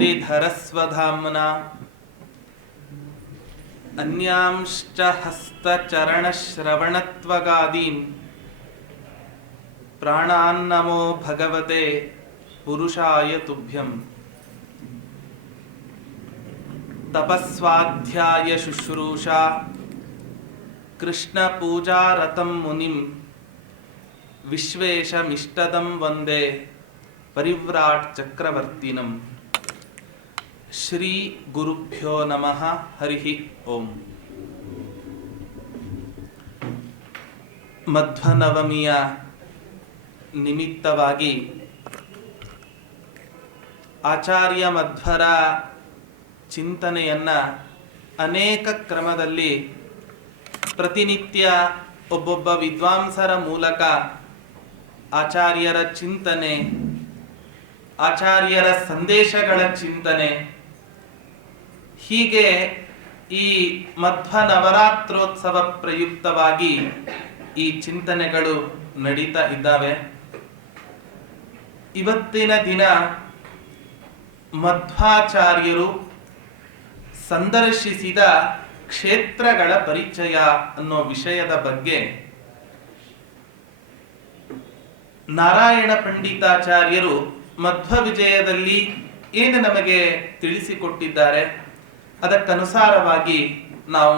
शक्तिधरस्वधाम्ना अन्यांश्च हस्तचरणश्रवणत्वगादीन् प्राणान्नमो भगवते पुरुषाय तुभ्यम्। तपस्वाध्याय शुश्रूषा कृष्णपूजारतं मुनिं विश्वेशमिष्टदं वन्दे परिव्राट् चक्रवर्तिनम्। ಶ್ರೀ ಗುರುಭ್ಯೋ ನಮಃ. ಹರಿಃ ಓಂ. ಮಧ್ವನವಮಿಯ ನಿಮಿತ್ತವಾಗಿ ಆಚಾರ್ಯ ಮಧ್ವರ ಚಿಂತನೆಯನ್ನ ಅನೇಕ ಕ್ರಮದಲ್ಲಿ ಪ್ರತಿನಿತ್ಯ ಒಬ್ಬೊಬ್ಬ ವಿದ್ವಾಂಸರ ಮೂಲಕ ಆಚಾರ್ಯರ ಚಿಂತನೆ, ಆಚಾರ್ಯರ ಸಂದೇಶಗಳ ಚಿಂತನೆ, ಹೀಗೆ ಈ ಮಧ್ವ ನವರಾತ್ರೋತ್ಸವ ಪ್ರಯುಕ್ತವಾಗಿ ಈ ಚಿಂತನೆಗಳು ನಡೀತಾ ಇದ್ದಾವೆ. ಇವತ್ತಿನ ದಿನ ಮಧ್ವಾಚಾರ್ಯರು ಸಂದರ್ಶಿಸಿದ ಕ್ಷೇತ್ರಗಳ ಪರಿಚಯ ಅನ್ನೋ ವಿಷಯದ ಬಗ್ಗೆ ನಾರಾಯಣ ಪಂಡಿತಾಚಾರ್ಯರು ಮಧ್ವ ವಿಜಯದಲ್ಲಿ ಏನು ನಮಗೆ ತಿಳಿಸಿಕೊಟ್ಟಿದ್ದಾರೆ ಅದಕ್ಕನುಸಾರವಾಗಿ ನಾವು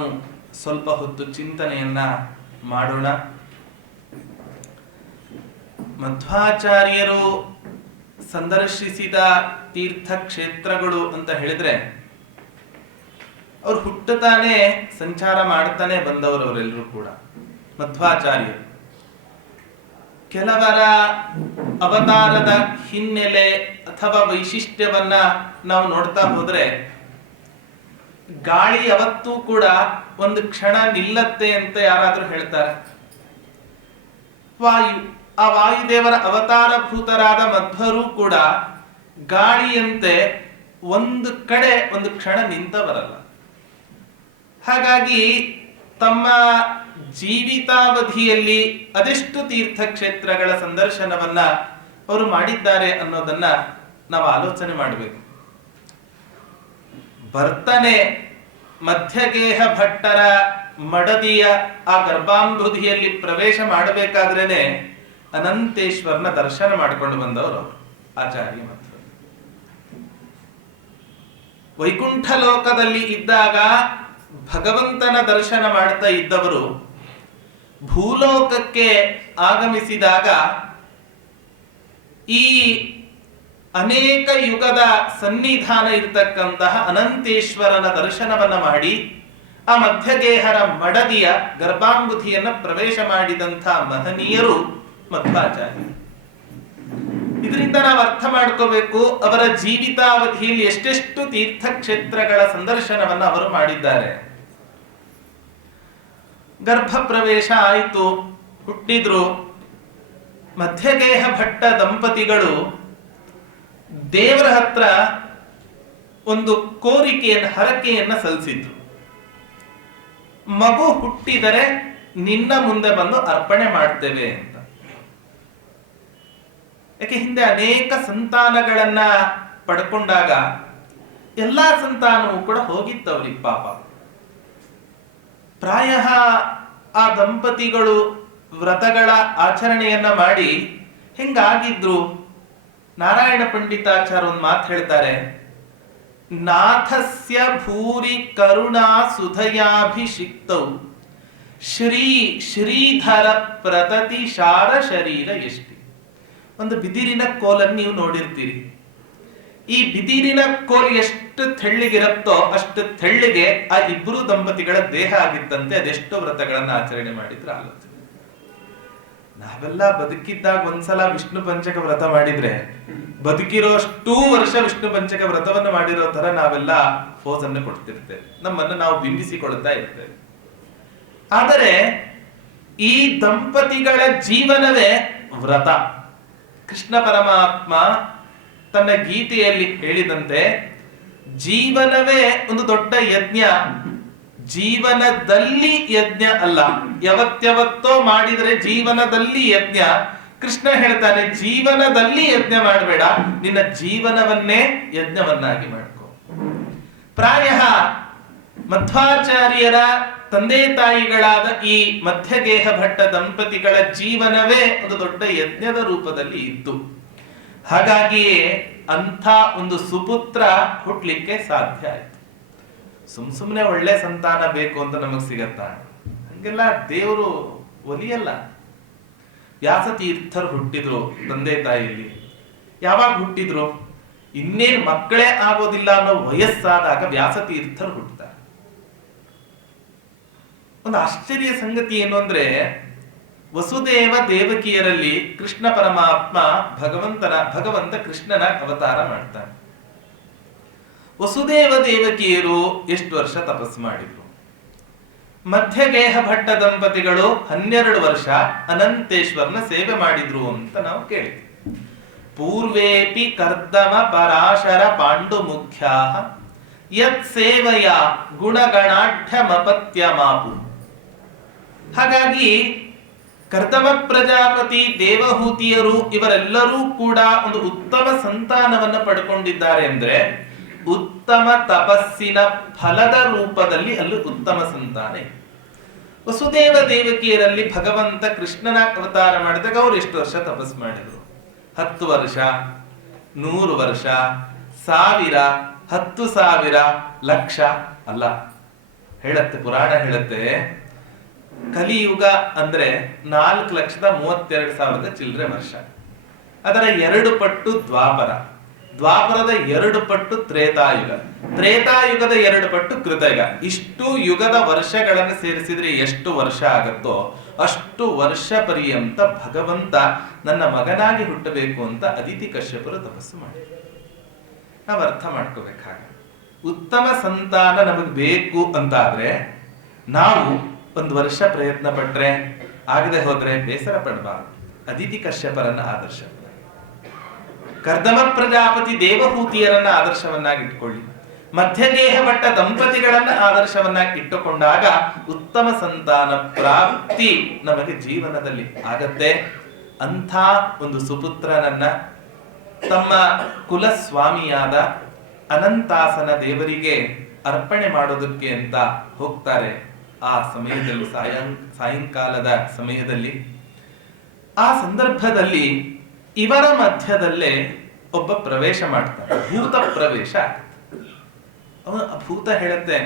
ಸ್ವಲ್ಪ ಹೊತ್ತು ಚಿಂತನೆಯನ್ನ ಮಾಡೋಣ. ಮಧ್ವಾಚಾರ್ಯರು ಸಂದರ್ಶಿಸಿದ ತೀರ್ಥಕ್ಷೇತ್ರಗಳು ಅಂತ ಹೇಳಿದ್ರೆ ಅವ್ರು ಹುಟ್ಟುತ್ತಾನೆ ಸಂಚಾರ ಮಾಡ್ತಾನೆ ಬಂದವರು ಅವರೆಲ್ಲರೂ ಕೂಡ ಮಧ್ವಾಚಾರ್ಯರು. ಕೆಲವರ ಅವತಾರದ ಹಿನ್ನೆಲೆ ಅಥವಾ ವೈಶಿಷ್ಟ್ಯವನ್ನ ನಾವು ನೋಡ್ತಾ ಹೋದ್ರೆ ಗಾಳಿ ಯಾವತ್ತೂ ಕೂಡ ಒಂದು ಕ್ಷಣ ನಿಲ್ಲತ್ತೆ ಅಂತ ಯಾರಾದ್ರೂ ಹೇಳ್ತಾರೆ. ಆ ವಾಯುದೇವರ ಅವತಾರ ಭೂತರಾದ ಮಧ್ವರು ಕೂಡ ಗಾಳಿಯಂತೆ ಒಂದು ಕಡೆ ಒಂದು ಕ್ಷಣ ನಿಂತವರಲ್ಲ. ಹಾಗಾಗಿ ತಮ್ಮ ಜೀವಿತಾವಧಿಯಲ್ಲಿ ಅದೆಷ್ಟು ತೀರ್ಥಕ್ಷೇತ್ರಗಳ ಸಂದರ್ಶನವನ್ನ ಅವರು ಮಾಡಿದ್ದಾರೆ ಅನ್ನೋದನ್ನ ನಾವು ಆಲೋಚನೆ ಮಾಡಬೇಕು. ಬರ್ತಾನೆ ಮಧ್ಯಗೇಹ ಭಟ್ಟರ ಮಡದಿಯ ಆ ಗರ್ಭಾಂಬುಧಿಯಲ್ಲಿ ಪ್ರವೇಶ ಮಾಡಬೇಕಾದ್ರೇನೆ ಅನಂತೇಶ್ವರನ ದರ್ಶನ ಮಾಡಿಕೊಂಡು ಬಂದವರು ಅವರು ಆಚಾರ್ಯ ಮಧ್ವರು. ವೈಕುಂಠ ಲೋಕದಲ್ಲಿ ಇದ್ದಾಗ ಭಗವಂತನ ದರ್ಶನ ಮಾಡ್ತಾ ಇದ್ದವರು ಭೂಲೋಕಕ್ಕೆ ಆಗಮಿಸಿದಾಗ ಈ ಅನೇಕ ಯುಗದ ಸನ್ನಿಧಾನ ಇರತಕ್ಕಂತಹ ಅನಂತೇಶ್ವರನ ದರ್ಶನವನ್ನ ಮಾಡಿ ಆ ಮಧ್ಯಗೇಹರ ಮಡದಿಯ ಗರ್ಭಾಂಬುಧಿಯನ್ನ ಪ್ರವೇಶ ಮಾಡಿದಂತಹ ಮಹನೀಯರು ಮಧ್ವಾಚಾರ್ಯ. ಇದರಿಂದ ನಾವು ಅರ್ಥ ಮಾಡ್ಕೋಬೇಕು ಅವರ ಜೀವಿತಾವಧಿಯಲ್ಲಿ ಎಷ್ಟೆಷ್ಟು ತೀರ್ಥಕ್ಷೇತ್ರಗಳ ಸಂದರ್ಶನವನ್ನ ಅವರು ಮಾಡಿದ್ದಾರೆ. ಗರ್ಭ ಪ್ರವೇಶ ಆಯಿತು, ಹುಟ್ಟಿದ್ರು. ಮಧ್ಯಗೇಹ ಭಟ್ಟ ದಂಪತಿಗಳು ದೇವರ ಹತ್ರ ಒಂದು ಕೋರಿಕೆಯನ್ನು, ಹರಕೆಯನ್ನ ಸಲ್ಲಿಸಿದ್ರು. ಮಗು ಹುಟ್ಟಿದರೆ ನಿನ್ನ ಮುಂದೆ ಬಂದು ಅರ್ಪಣೆ ಮಾಡ್ತೇವೆ ಅಂತ. ಯಾಕೆ ಹಿಂದೆ ಅನೇಕ ಸಂತಾನಗಳನ್ನ ಪಡ್ಕೊಂಡಾಗ ಎಲ್ಲಾ ಸಂತಾನವೂ ಕೂಡ ಹೋಗಿತ್ತವ್ರಿಗೆ ಪಾಪ. ಪ್ರಾಯ ಆ ದಂಪತಿಗಳು ವ್ರತಗಳ ಆಚರಣೆಯನ್ನ ಮಾಡಿ ಹೆಂಗಾಗಿದ್ರು. ನಾರಾಯಣ ಪಂಡಿತಾಚಾರ್ಯ ಒಂದು ಮಾತು ಹೇಳ್ತಾರೆ, ನಾಥಸ್ಯ ಭೂರಿ ಕರುಣಾ ಸುಧಯಾಭಿಷಿಕ್ತೌ ಶ್ರೀ ಶ್ರೀಧರ ಪ್ರತತಿ ಶಾರ ಶರೀರ ಎಷ್ಟಿ. ಒಂದು ಬಿದಿರಿನ ಕೋಲನ್ನು ನೀವು ನೋಡಿರ್ತೀರಿ. ಈ ಬಿದಿರಿನ ಕೋಲ್ ಎಷ್ಟು ತೆಳ್ಳಿಗಿರುತ್ತೋ ಅಷ್ಟು ತೆಳ್ಳಿಗೆ ಆ ಇಬ್ಬರು ದಂಪತಿಗಳ ದೇಹ ಆಗಿತ್ತಂತೆ. ಅದೆಷ್ಟೋ ವ್ರತಗಳನ್ನ ಆಚರಣೆ ಮಾಡಿದ್ರು ಆಲೋಚನೆ. ನಾವೆಲ್ಲ ಬದುಕಿದ್ದಾಗ ಒಂದ್ಸಲ ವಿಷ್ಣು ಪಂಚಕ ವ್ರತ ಮಾಡಿದ್ರೆ ಬದುಕಿರೋ ಅಷ್ಟೂ ವರ್ಷ ವಿಷ್ಣು ಪಂಚಕ ವ್ರತವನ್ನು ಮಾಡಿರೋ ತರ ನಾವೆಲ್ಲ ಫೋಸ್ ಅನ್ನು ಕೊಡ್ತಿರ್ತೇವೆ, ನಮ್ಮನ್ನು ನಾವು ಬಿಂಬಿಸಿಕೊಳ್ತಾ ಇರ್ತೇವೆ. ಆದರೆ ಈ ದಂಪತಿಗಳ ಜೀವನವೇ ವ್ರತ. ಕೃಷ್ಣ ಪರಮಾತ್ಮ ತನ್ನ ಗೀತೆಯಲ್ಲಿ ಹೇಳಿದಂತೆ ಜೀವನವೇ ಒಂದು ದೊಡ್ಡ ಯಜ್ಞ. ಜೀವನದಲ್ಲಿ ಯಜ್ಞ ಅಲ್ಲ, ಯಾವತ್ಯಾವತ್ತೋ ಮಾಡಿದರೆ ಜೀವನದಲ್ಲಿ ಯಜ್ಞ, ಕೃಷ್ಣ ಹೇಳ್ತಾನೆ, ಜೀವನದಲ್ಲಿ ಯಜ್ಞ ಮಾಡಬೇಡ, ನಿನ್ನ ಜೀವನವನ್ನೇ ಯಜ್ಞವನ್ನಾಗಿ ಮಾಡ್ಕೊ. ಪ್ರಾಯ ಮಧ್ವಾಚಾರ್ಯರ ತಂದೆ ತಾಯಿಗಳಾದ ಈ ಮಧ್ಯಗೇಹ ಭಟ್ಟ ದಂಪತಿಗಳ ಜೀವನವೇ ಒಂದು ದೊಡ್ಡ ಯಜ್ಞದ ರೂಪದಲ್ಲಿ ಇತ್ತು. ಹಾಗಾಗಿಯೇ ಅಂಥ ಒಂದು ಸುಪುತ್ರ ಹುಟ್ಲಿಕ್ಕೆ ಸಾಧ್ಯ ಆಯ್ತು. ಸುಮ್ನೆ ಒಳ್ಳೆ ಸಂತಾನ ಬೇಕು ಅಂತ ನಮಗ್ ಸಿಗತ್ತ? ಹಂಗೆಲ್ಲ ದೇವರು ಒಲಿಯಲ್ಲ. ವ್ಯಾಸತೀರ್ಥರು ಹುಟ್ಟಿದ್ರು ತಂದೆ ತಾಯಿಯಲ್ಲಿ. ಯಾವಾಗ ಹುಟ್ಟಿದ್ರು? ಇನ್ನೇನು ಮಕ್ಕಳೇ ಆಗೋದಿಲ್ಲ ಅನ್ನೋ ವಯಸ್ಸಾದಾಗ ವ್ಯಾಸತೀರ್ಥರು ಹುಟ್ಟುತ್ತಾರೆ. ಒಂದು ಆಶ್ಚರ್ಯ ಸಂಗತಿ ಏನು ಅಂದ್ರೆ, ವಸುದೇವ ದೇವಕಿಯರಲ್ಲಿ ಕೃಷ್ಣ ಪರಮಾತ್ಮ ಭಗವಂತ ಕೃಷ್ಣನ ಅವತಾರ ಮಾಡ್ತಾನೆ. ವಸುದೇವ ದೇವಕಿಯರು ಎಷ್ಟು ವರ್ಷ ತಪಸ್ಸು ಮಾಡಿದ್ರು? ಮಧ್ಯಗೇಹ ಭಟ್ಟ ದಂಪತಿಗಳು 12 ವರ್ಷ ಅನಂತೇಶ್ವರನ ಸೇವೆ ಮಾಡಿದ್ರು ಅಂತ ನಾವು ಕೇಳಿದ್ವಿ. ಪೂರ್ವೇಪಿ ಕರ್ದಮ ಪರಾಶರ ಪಾಂಡು ಮುಖ್ಯಾ ಯತ್ ಸೇವಯ ಗುಣಗಣಾಢ್ಯಮಪತ್ಯ ಮಾಪು. ಹಾಗಾಗಿ ಕರ್ದಮ ಪ್ರಜಾಪತಿ, ದೇವಹೂತಿಯರು ಇವರೆಲ್ಲರೂ ಕೂಡ ಒಂದು ಉತ್ತಮ ಸಂತಾನವನ್ನು ಪಡ್ಕೊಂಡಿದ್ದಾರೆ. ಅಂದ್ರೆ ಉತ್ತಮ ತಪಸ್ಸಿನ ಫಲದ ರೂಪದಲ್ಲಿ ಅಲ್ಲಿ ಉತ್ತಮ ಸಂತಾನ. ವಸುದೇವ ದೇವಕಿಯರಲ್ಲಿ ಭಗವಂತ ಕೃಷ್ಣನ ಅವತಾರ ಮಾಡಿದಾಗ ಅವ್ರು ಎಷ್ಟು ವರ್ಷ ತಪಸ್ಸು ಮಾಡಿದ್ರು? 10 ವರ್ಷ, 100 ವರ್ಷ, 1000, 10,000, ಲಕ್ಷ ಅಲ್ಲ. ಹೇಳತ್ತೆ ಪುರಾಣ, ಹೇಳತ್ತೆ ಕಲಿಯುಗ ಅಂದ್ರೆ 4,32,000 ಚಿಲ್ಲರೆ ವರ್ಷ. ಅದರ 2 ಪಟ್ಟು ದ್ವಾಪರ, ದ್ವಾಪರದ 2 ಪಟ್ಟು ತ್ರೇತಾಯುಗ, ತ್ರೇತಾಯುಗದ 2 ಪಟ್ಟು ಕೃತಯುಗ. ಇಷ್ಟು ಯುಗದ ವರ್ಷಗಳನ್ನು ಸೇರಿಸಿದ್ರೆ ಎಷ್ಟು ವರ್ಷ ಆಗತ್ತೋ ಅಷ್ಟು ವರ್ಷ ಪರ್ಯಂತ ಭಗವಂತ ನನ್ನ ಮಗನಾಗಿ ಹುಟ್ಟಬೇಕು ಅಂತ ಅದಿತಿ ಕಶ್ಯಪರು ತಪಸ್ಸು ಮಾಡಿ. ನಾವು ಅರ್ಥ ಮಾಡ್ಕೋಬೇಕಾಗ, ಉತ್ತಮ ಸಂತಾನ ನಮಗ್ ಬೇಕು ಅಂತ ಆದ್ರೆ ನಾವು 1 ವರ್ಷ ಪ್ರಯತ್ನ ಪಟ್ರೆ ಆಗದೆ ಹೋದ್ರೆ ಬೇಸರ ಪಡಬಾರದು. ಅದಿತಿ ಕಶ್ಯಪರನ್ನ ಆದರ್ಶ, ಕರ್ದಮ ಪ್ರಜಾಪತಿ ದೇವಹೂತಿಯರನ್ನ ಆದರ್ಶವನ್ನಾಗಿ ಇಟ್ಕೊಳ್ಳಿ, ಮಧ್ಯಗೇಹ ಭಟ್ಟ ದಂಪತಿಗಳನ್ನ ಆದರ್ಶವನ್ನಾಗಿ ಇಟ್ಟುಕೊಂಡಾಗ ಉತ್ತಮ ಸಂತಾನ ಪ್ರಾಪ್ತಿ ನಮಗೆ ಜೀವನದಲ್ಲಿ ಆಗತ್ತೆ. ಅಂಥ ಒಂದು ಸುಪುತ್ರನನ್ನ ತಮ್ಮ ಕುಲಸ್ವಾಮಿಯಾದ ಅನಂತಾಸನ ದೇವರಿಗೆ ಅರ್ಪಣೆ ಮಾಡೋದಕ್ಕೆ ಅಂತ ಹೋಗ್ತಾರೆ. ಆ ಸಮಯದಲ್ಲಿ ಸಾಯಂಕಾಲದ ಸಮಯದಲ್ಲಿ, ಆ ಸಂದರ್ಭದಲ್ಲಿ ಇವರ ಮಧ್ಯದಲ್ಲೇ ಒಬ್ಬ ಪ್ರವೇಶ ಮಾಡ್ತಾನೆ, ಭೂತ ಪ್ರವೇಶ ಆಗುತ್ತೆ. ಭೂತ ಹೇಳುತ್ತೆ,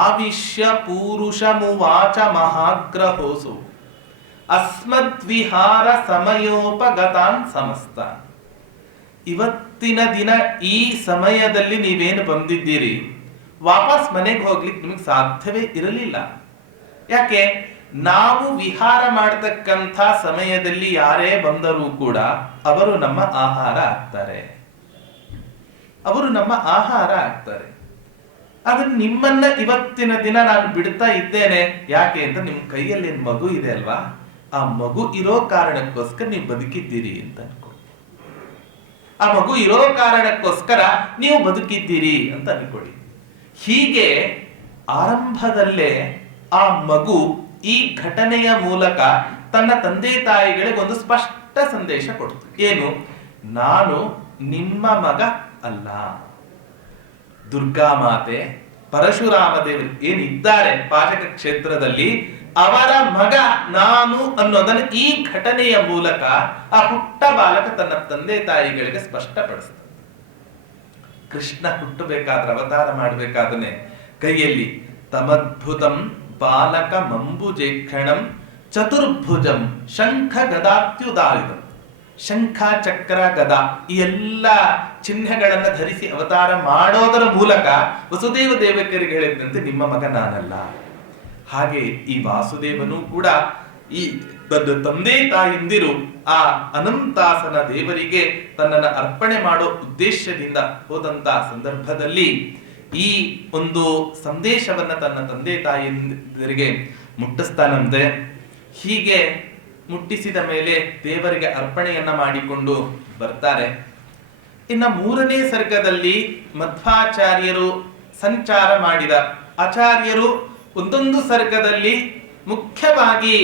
ಆವಿಶ್ಯ ಪೂರುಷಮುವಾಚ ಮಹಾಗ್ರಹೋಸು ಅಸ್ಮದ್ವಿಹಾರ ಸಮಯೋಪಗತಾನ್ ಸಮಸ್ತ. ಇವತ್ತಿನ ದಿನ ಈ ಸಮಯದಲ್ಲಿ ನೀವೇನು ಬಂದಿದ್ದೀರಿ, ವಾಪಸ್ ಮನೆಗೆ ಹೋಗ್ಲಿಕ್ಕೆ ನಿಮಗೆ ಸಾಧ್ಯವೇ ಇರಲಿಲ್ಲ. ಯಾಕೆ? ನಾವು ವಿಹಾರ ಮಾಡತಕ್ಕಂಥ ಸಮಯದಲ್ಲಿ ಯಾರೇ ಬಂದರೂ ಕೂಡ ಅವರು ನಮ್ಮ ಆಹಾರ ಆಗ್ತಾರೆ, ಅವರು ನಮ್ಮ ಆಹಾರ ಆಗ್ತಾರೆ. ಆದ್ರೆ ನಿಮ್ಮನ್ನ ಇವತ್ತಿನ ದಿನ ನಾನು ಬಿಡ್ತಾ ಇದ್ದೇನೆ. ಯಾಕೆ ಅಂತ ನಿಮ್ ಕೈಯಲ್ಲಿ ಮಗು ಇದೆ ಅಲ್ವಾ, ಆ ಮಗು ಇರೋ ಕಾರಣಕ್ಕೋಸ್ಕರ ನೀವು ಬದುಕಿದ್ದೀರಿ ಅಂತ ಅನ್ಕೊಳ್ಳಿ. ಆ ಮಗು ಇರೋ ಕಾರಣಕ್ಕೋಸ್ಕರ ನೀವು ಬದುಕಿದ್ದೀರಿ ಅಂತ ಅನ್ಕೊಳ್ಳಿ. ಹೀಗೆ ಆರಂಭದಲ್ಲೇ ಆ ಮಗು ಈ ಘಟನೆಯ ಮೂಲಕ ತನ್ನ ತಂದೆ ತಾಯಿಗಳಿಗೆ ಒಂದು ಸ್ಪಷ್ಟ ಸಂದೇಶ ಕೊಡ್ತು. ಏನು? ನಾನು ನಿಮ್ಮ ಮಗ ಅಲ್ಲ. ದುರ್ಗಾ ಮಾತೆ, ಪರಶುರಾಮ ದೇವರು ಏನಿದ್ದಾರೆ ಪಾಚಕ ಕ್ಷೇತ್ರದಲ್ಲಿ, ಅವರ ಮಗ ನಾನು ಅನ್ನೋದನ್ನು ಈ ಘಟನೆಯ ಮೂಲಕ ಆ ಪುಟ್ಟ ಬಾಲಕ ತನ್ನ ತಂದೆ ತಾಯಿಗಳಿಗೆ ಸ್ಪಷ್ಟಪಡಿಸ್ತಾನೆ. ಕೃಷ್ಣ ಹುಟ್ಟಬೇಕಾದ್ರೆ, ಅವತಾರ ಮಾಡಬೇಕಾದ್ರೆ ಕೈಯಲ್ಲಿ ತಮದ್ಭುತಂ ಬಾಲಕ ಮಂಬುಜೇಕ್ಷಣಂ ಚತುರ್ಭುಜಂ ಶಂಖ ಗದಾತ್ಯುದಾರಿದಂ. ಶಂಖ, ಚಕ್ರ, ಗದಾ ಈ ಎಲ್ಲ ಚಿಹ್ನೆಗಳನ್ನ ಧರಿಸಿ ಅವತಾರ ಮಾಡೋದರ ಮೂಲಕ ವಸುದೇವ ದೇವಕಿಯರಿಗೆ ಹೇಳಿದಂತೆ ನಿಮ್ಮ ಮಗ ನಾನಲ್ಲ. ಹಾಗೆ ಈ ವಾಸುದೇವನು ಕೂಡ ಈ ತಂದೆ ತಾಯಿಂದಿರು ಆ ಅನಂತಾಸನ ದೇವರಿಗೆ ತನ್ನನ್ನು ಅರ್ಪಣೆ ಮಾಡೋ ಉದ್ದೇಶದಿಂದ ಹೋದಂತ ಸಂದರ್ಭದಲ್ಲಿ ಈ ಒಂದು ಸಂದೇಶವನ್ನ ತನ್ನ ತಂದೆ ತಾಯಿಯರಿಗೆ ಮುಟ್ಟಿಸ್ತಾನಂತೆ. ಹೀಗೆ ಮುಟ್ಟಿಸಿದ ಮೇಲೆ ದೇವರಿಗೆ ಅರ್ಪಣೆಯನ್ನ ಮಾಡಿಕೊಂಡು ಬರ್ತಾರೆ. ಇನ್ನು 3ನೇ ಸರ್ಗದಲ್ಲಿ ಮಧ್ವಾಚಾರ್ಯರು ಸಂಚಾರ ಮಾಡಿದ ಆಚಾರ್ಯರು ಒಂದೊಂದು ಸರ್ಗದಲ್ಲಿ ಮುಖ್ಯವಾಗಿ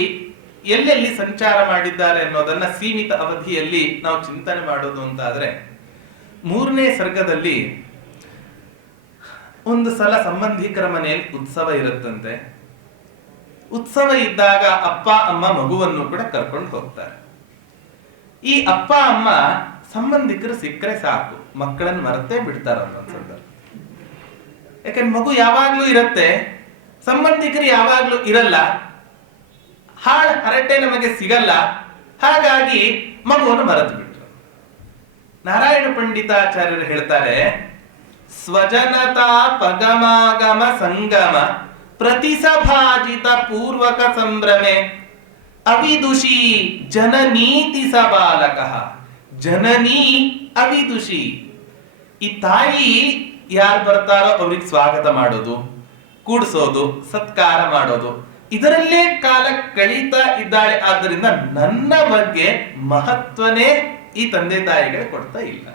ಎಲ್ಲೆಲ್ಲಿ ಸಂಚಾರ ಮಾಡಿದ್ದಾರೆ ಅನ್ನೋದನ್ನ ಸೀಮಿತ ಅವಧಿಯಲ್ಲಿ ನಾವು ಚಿಂತನೆ ಮಾಡೋದು ಅಂತಾದ್ರೆ, 3ನೇ ಸರ್ಗದಲ್ಲಿ ಒಂದು ಸಲ ಸಂಬಂಧಿಕರ ಮನೆಯಲ್ಲಿ ಉತ್ಸವ ಇರುತ್ತಂತೆ. ಉತ್ಸವ ಇದ್ದಾಗ ಅಪ್ಪ ಅಮ್ಮ ಮಗುವನ್ನು ಕೂಡ ಕರ್ಕೊಂಡು ಹೋಗ್ತಾರೆ. ಈ ಅಪ್ಪ ಅಮ್ಮ ಸಂಬಂಧಿಕರು ಸಿಕ್ಕರೆ ಸಾಕು, ಮಕ್ಕಳನ್ನು ಮರೆತೇ ಬಿಡ್ತಾರ ಅನ್ನೊಂದು ಸಂದರ್ಭ. ಯಾಕಂದ್ರೆ ಮಗು ಯಾವಾಗ್ಲೂ ಇರತ್ತೆ, ಸಂಬಂಧಿಕರು ಯಾವಾಗ್ಲೂ ಇರಲ್ಲ, ಹಾಳು ಹರಟೆ ನಮಗೆ ಸಿಗಲ್ಲ. ಹಾಗಾಗಿ ಮಗುವನ್ನು ಮರೆತು ಬಿಟ್ರು. ನಾರಾಯಣ ಪಂಡಿತಾಚಾರ್ಯರು ಹೇಳ್ತಾರೆ, ಸ್ವಜನತಾ ಪಗಮಾಗಮ ಸಂಗಮ ಪ್ರತಿಸಭಾಜಿತ ಪೂರ್ವಕ ಸಂಭ್ರಮೆ ಅವಿದುಷಿ ಜನನೀತಿ ಸಬಾಲಕ. ಜನನೀ ಅವಿದುಷಿ. ಈ ತಾಯಿ ಯಾರು ಬರ್ತಾರೋ ಅವ್ರಿಗೆ ಸ್ವಾಗತ ಮಾಡೋದು, ಕೂಡಿಸೋದು, ಸತ್ಕಾರ ಮಾಡೋದು, ಇದರಲ್ಲೇ ಕಾಲ ಕಳೀತಾ ಇದ್ದಾಳೆ. ಆದ್ದರಿಂದ ನನ್ನ ಬಗ್ಗೆ ಮಹತ್ವನೇ ಈ ತಂದೆ ತಾಯಿಗಳು ಕೊಡ್ತಾ ಇಲ್ಲ.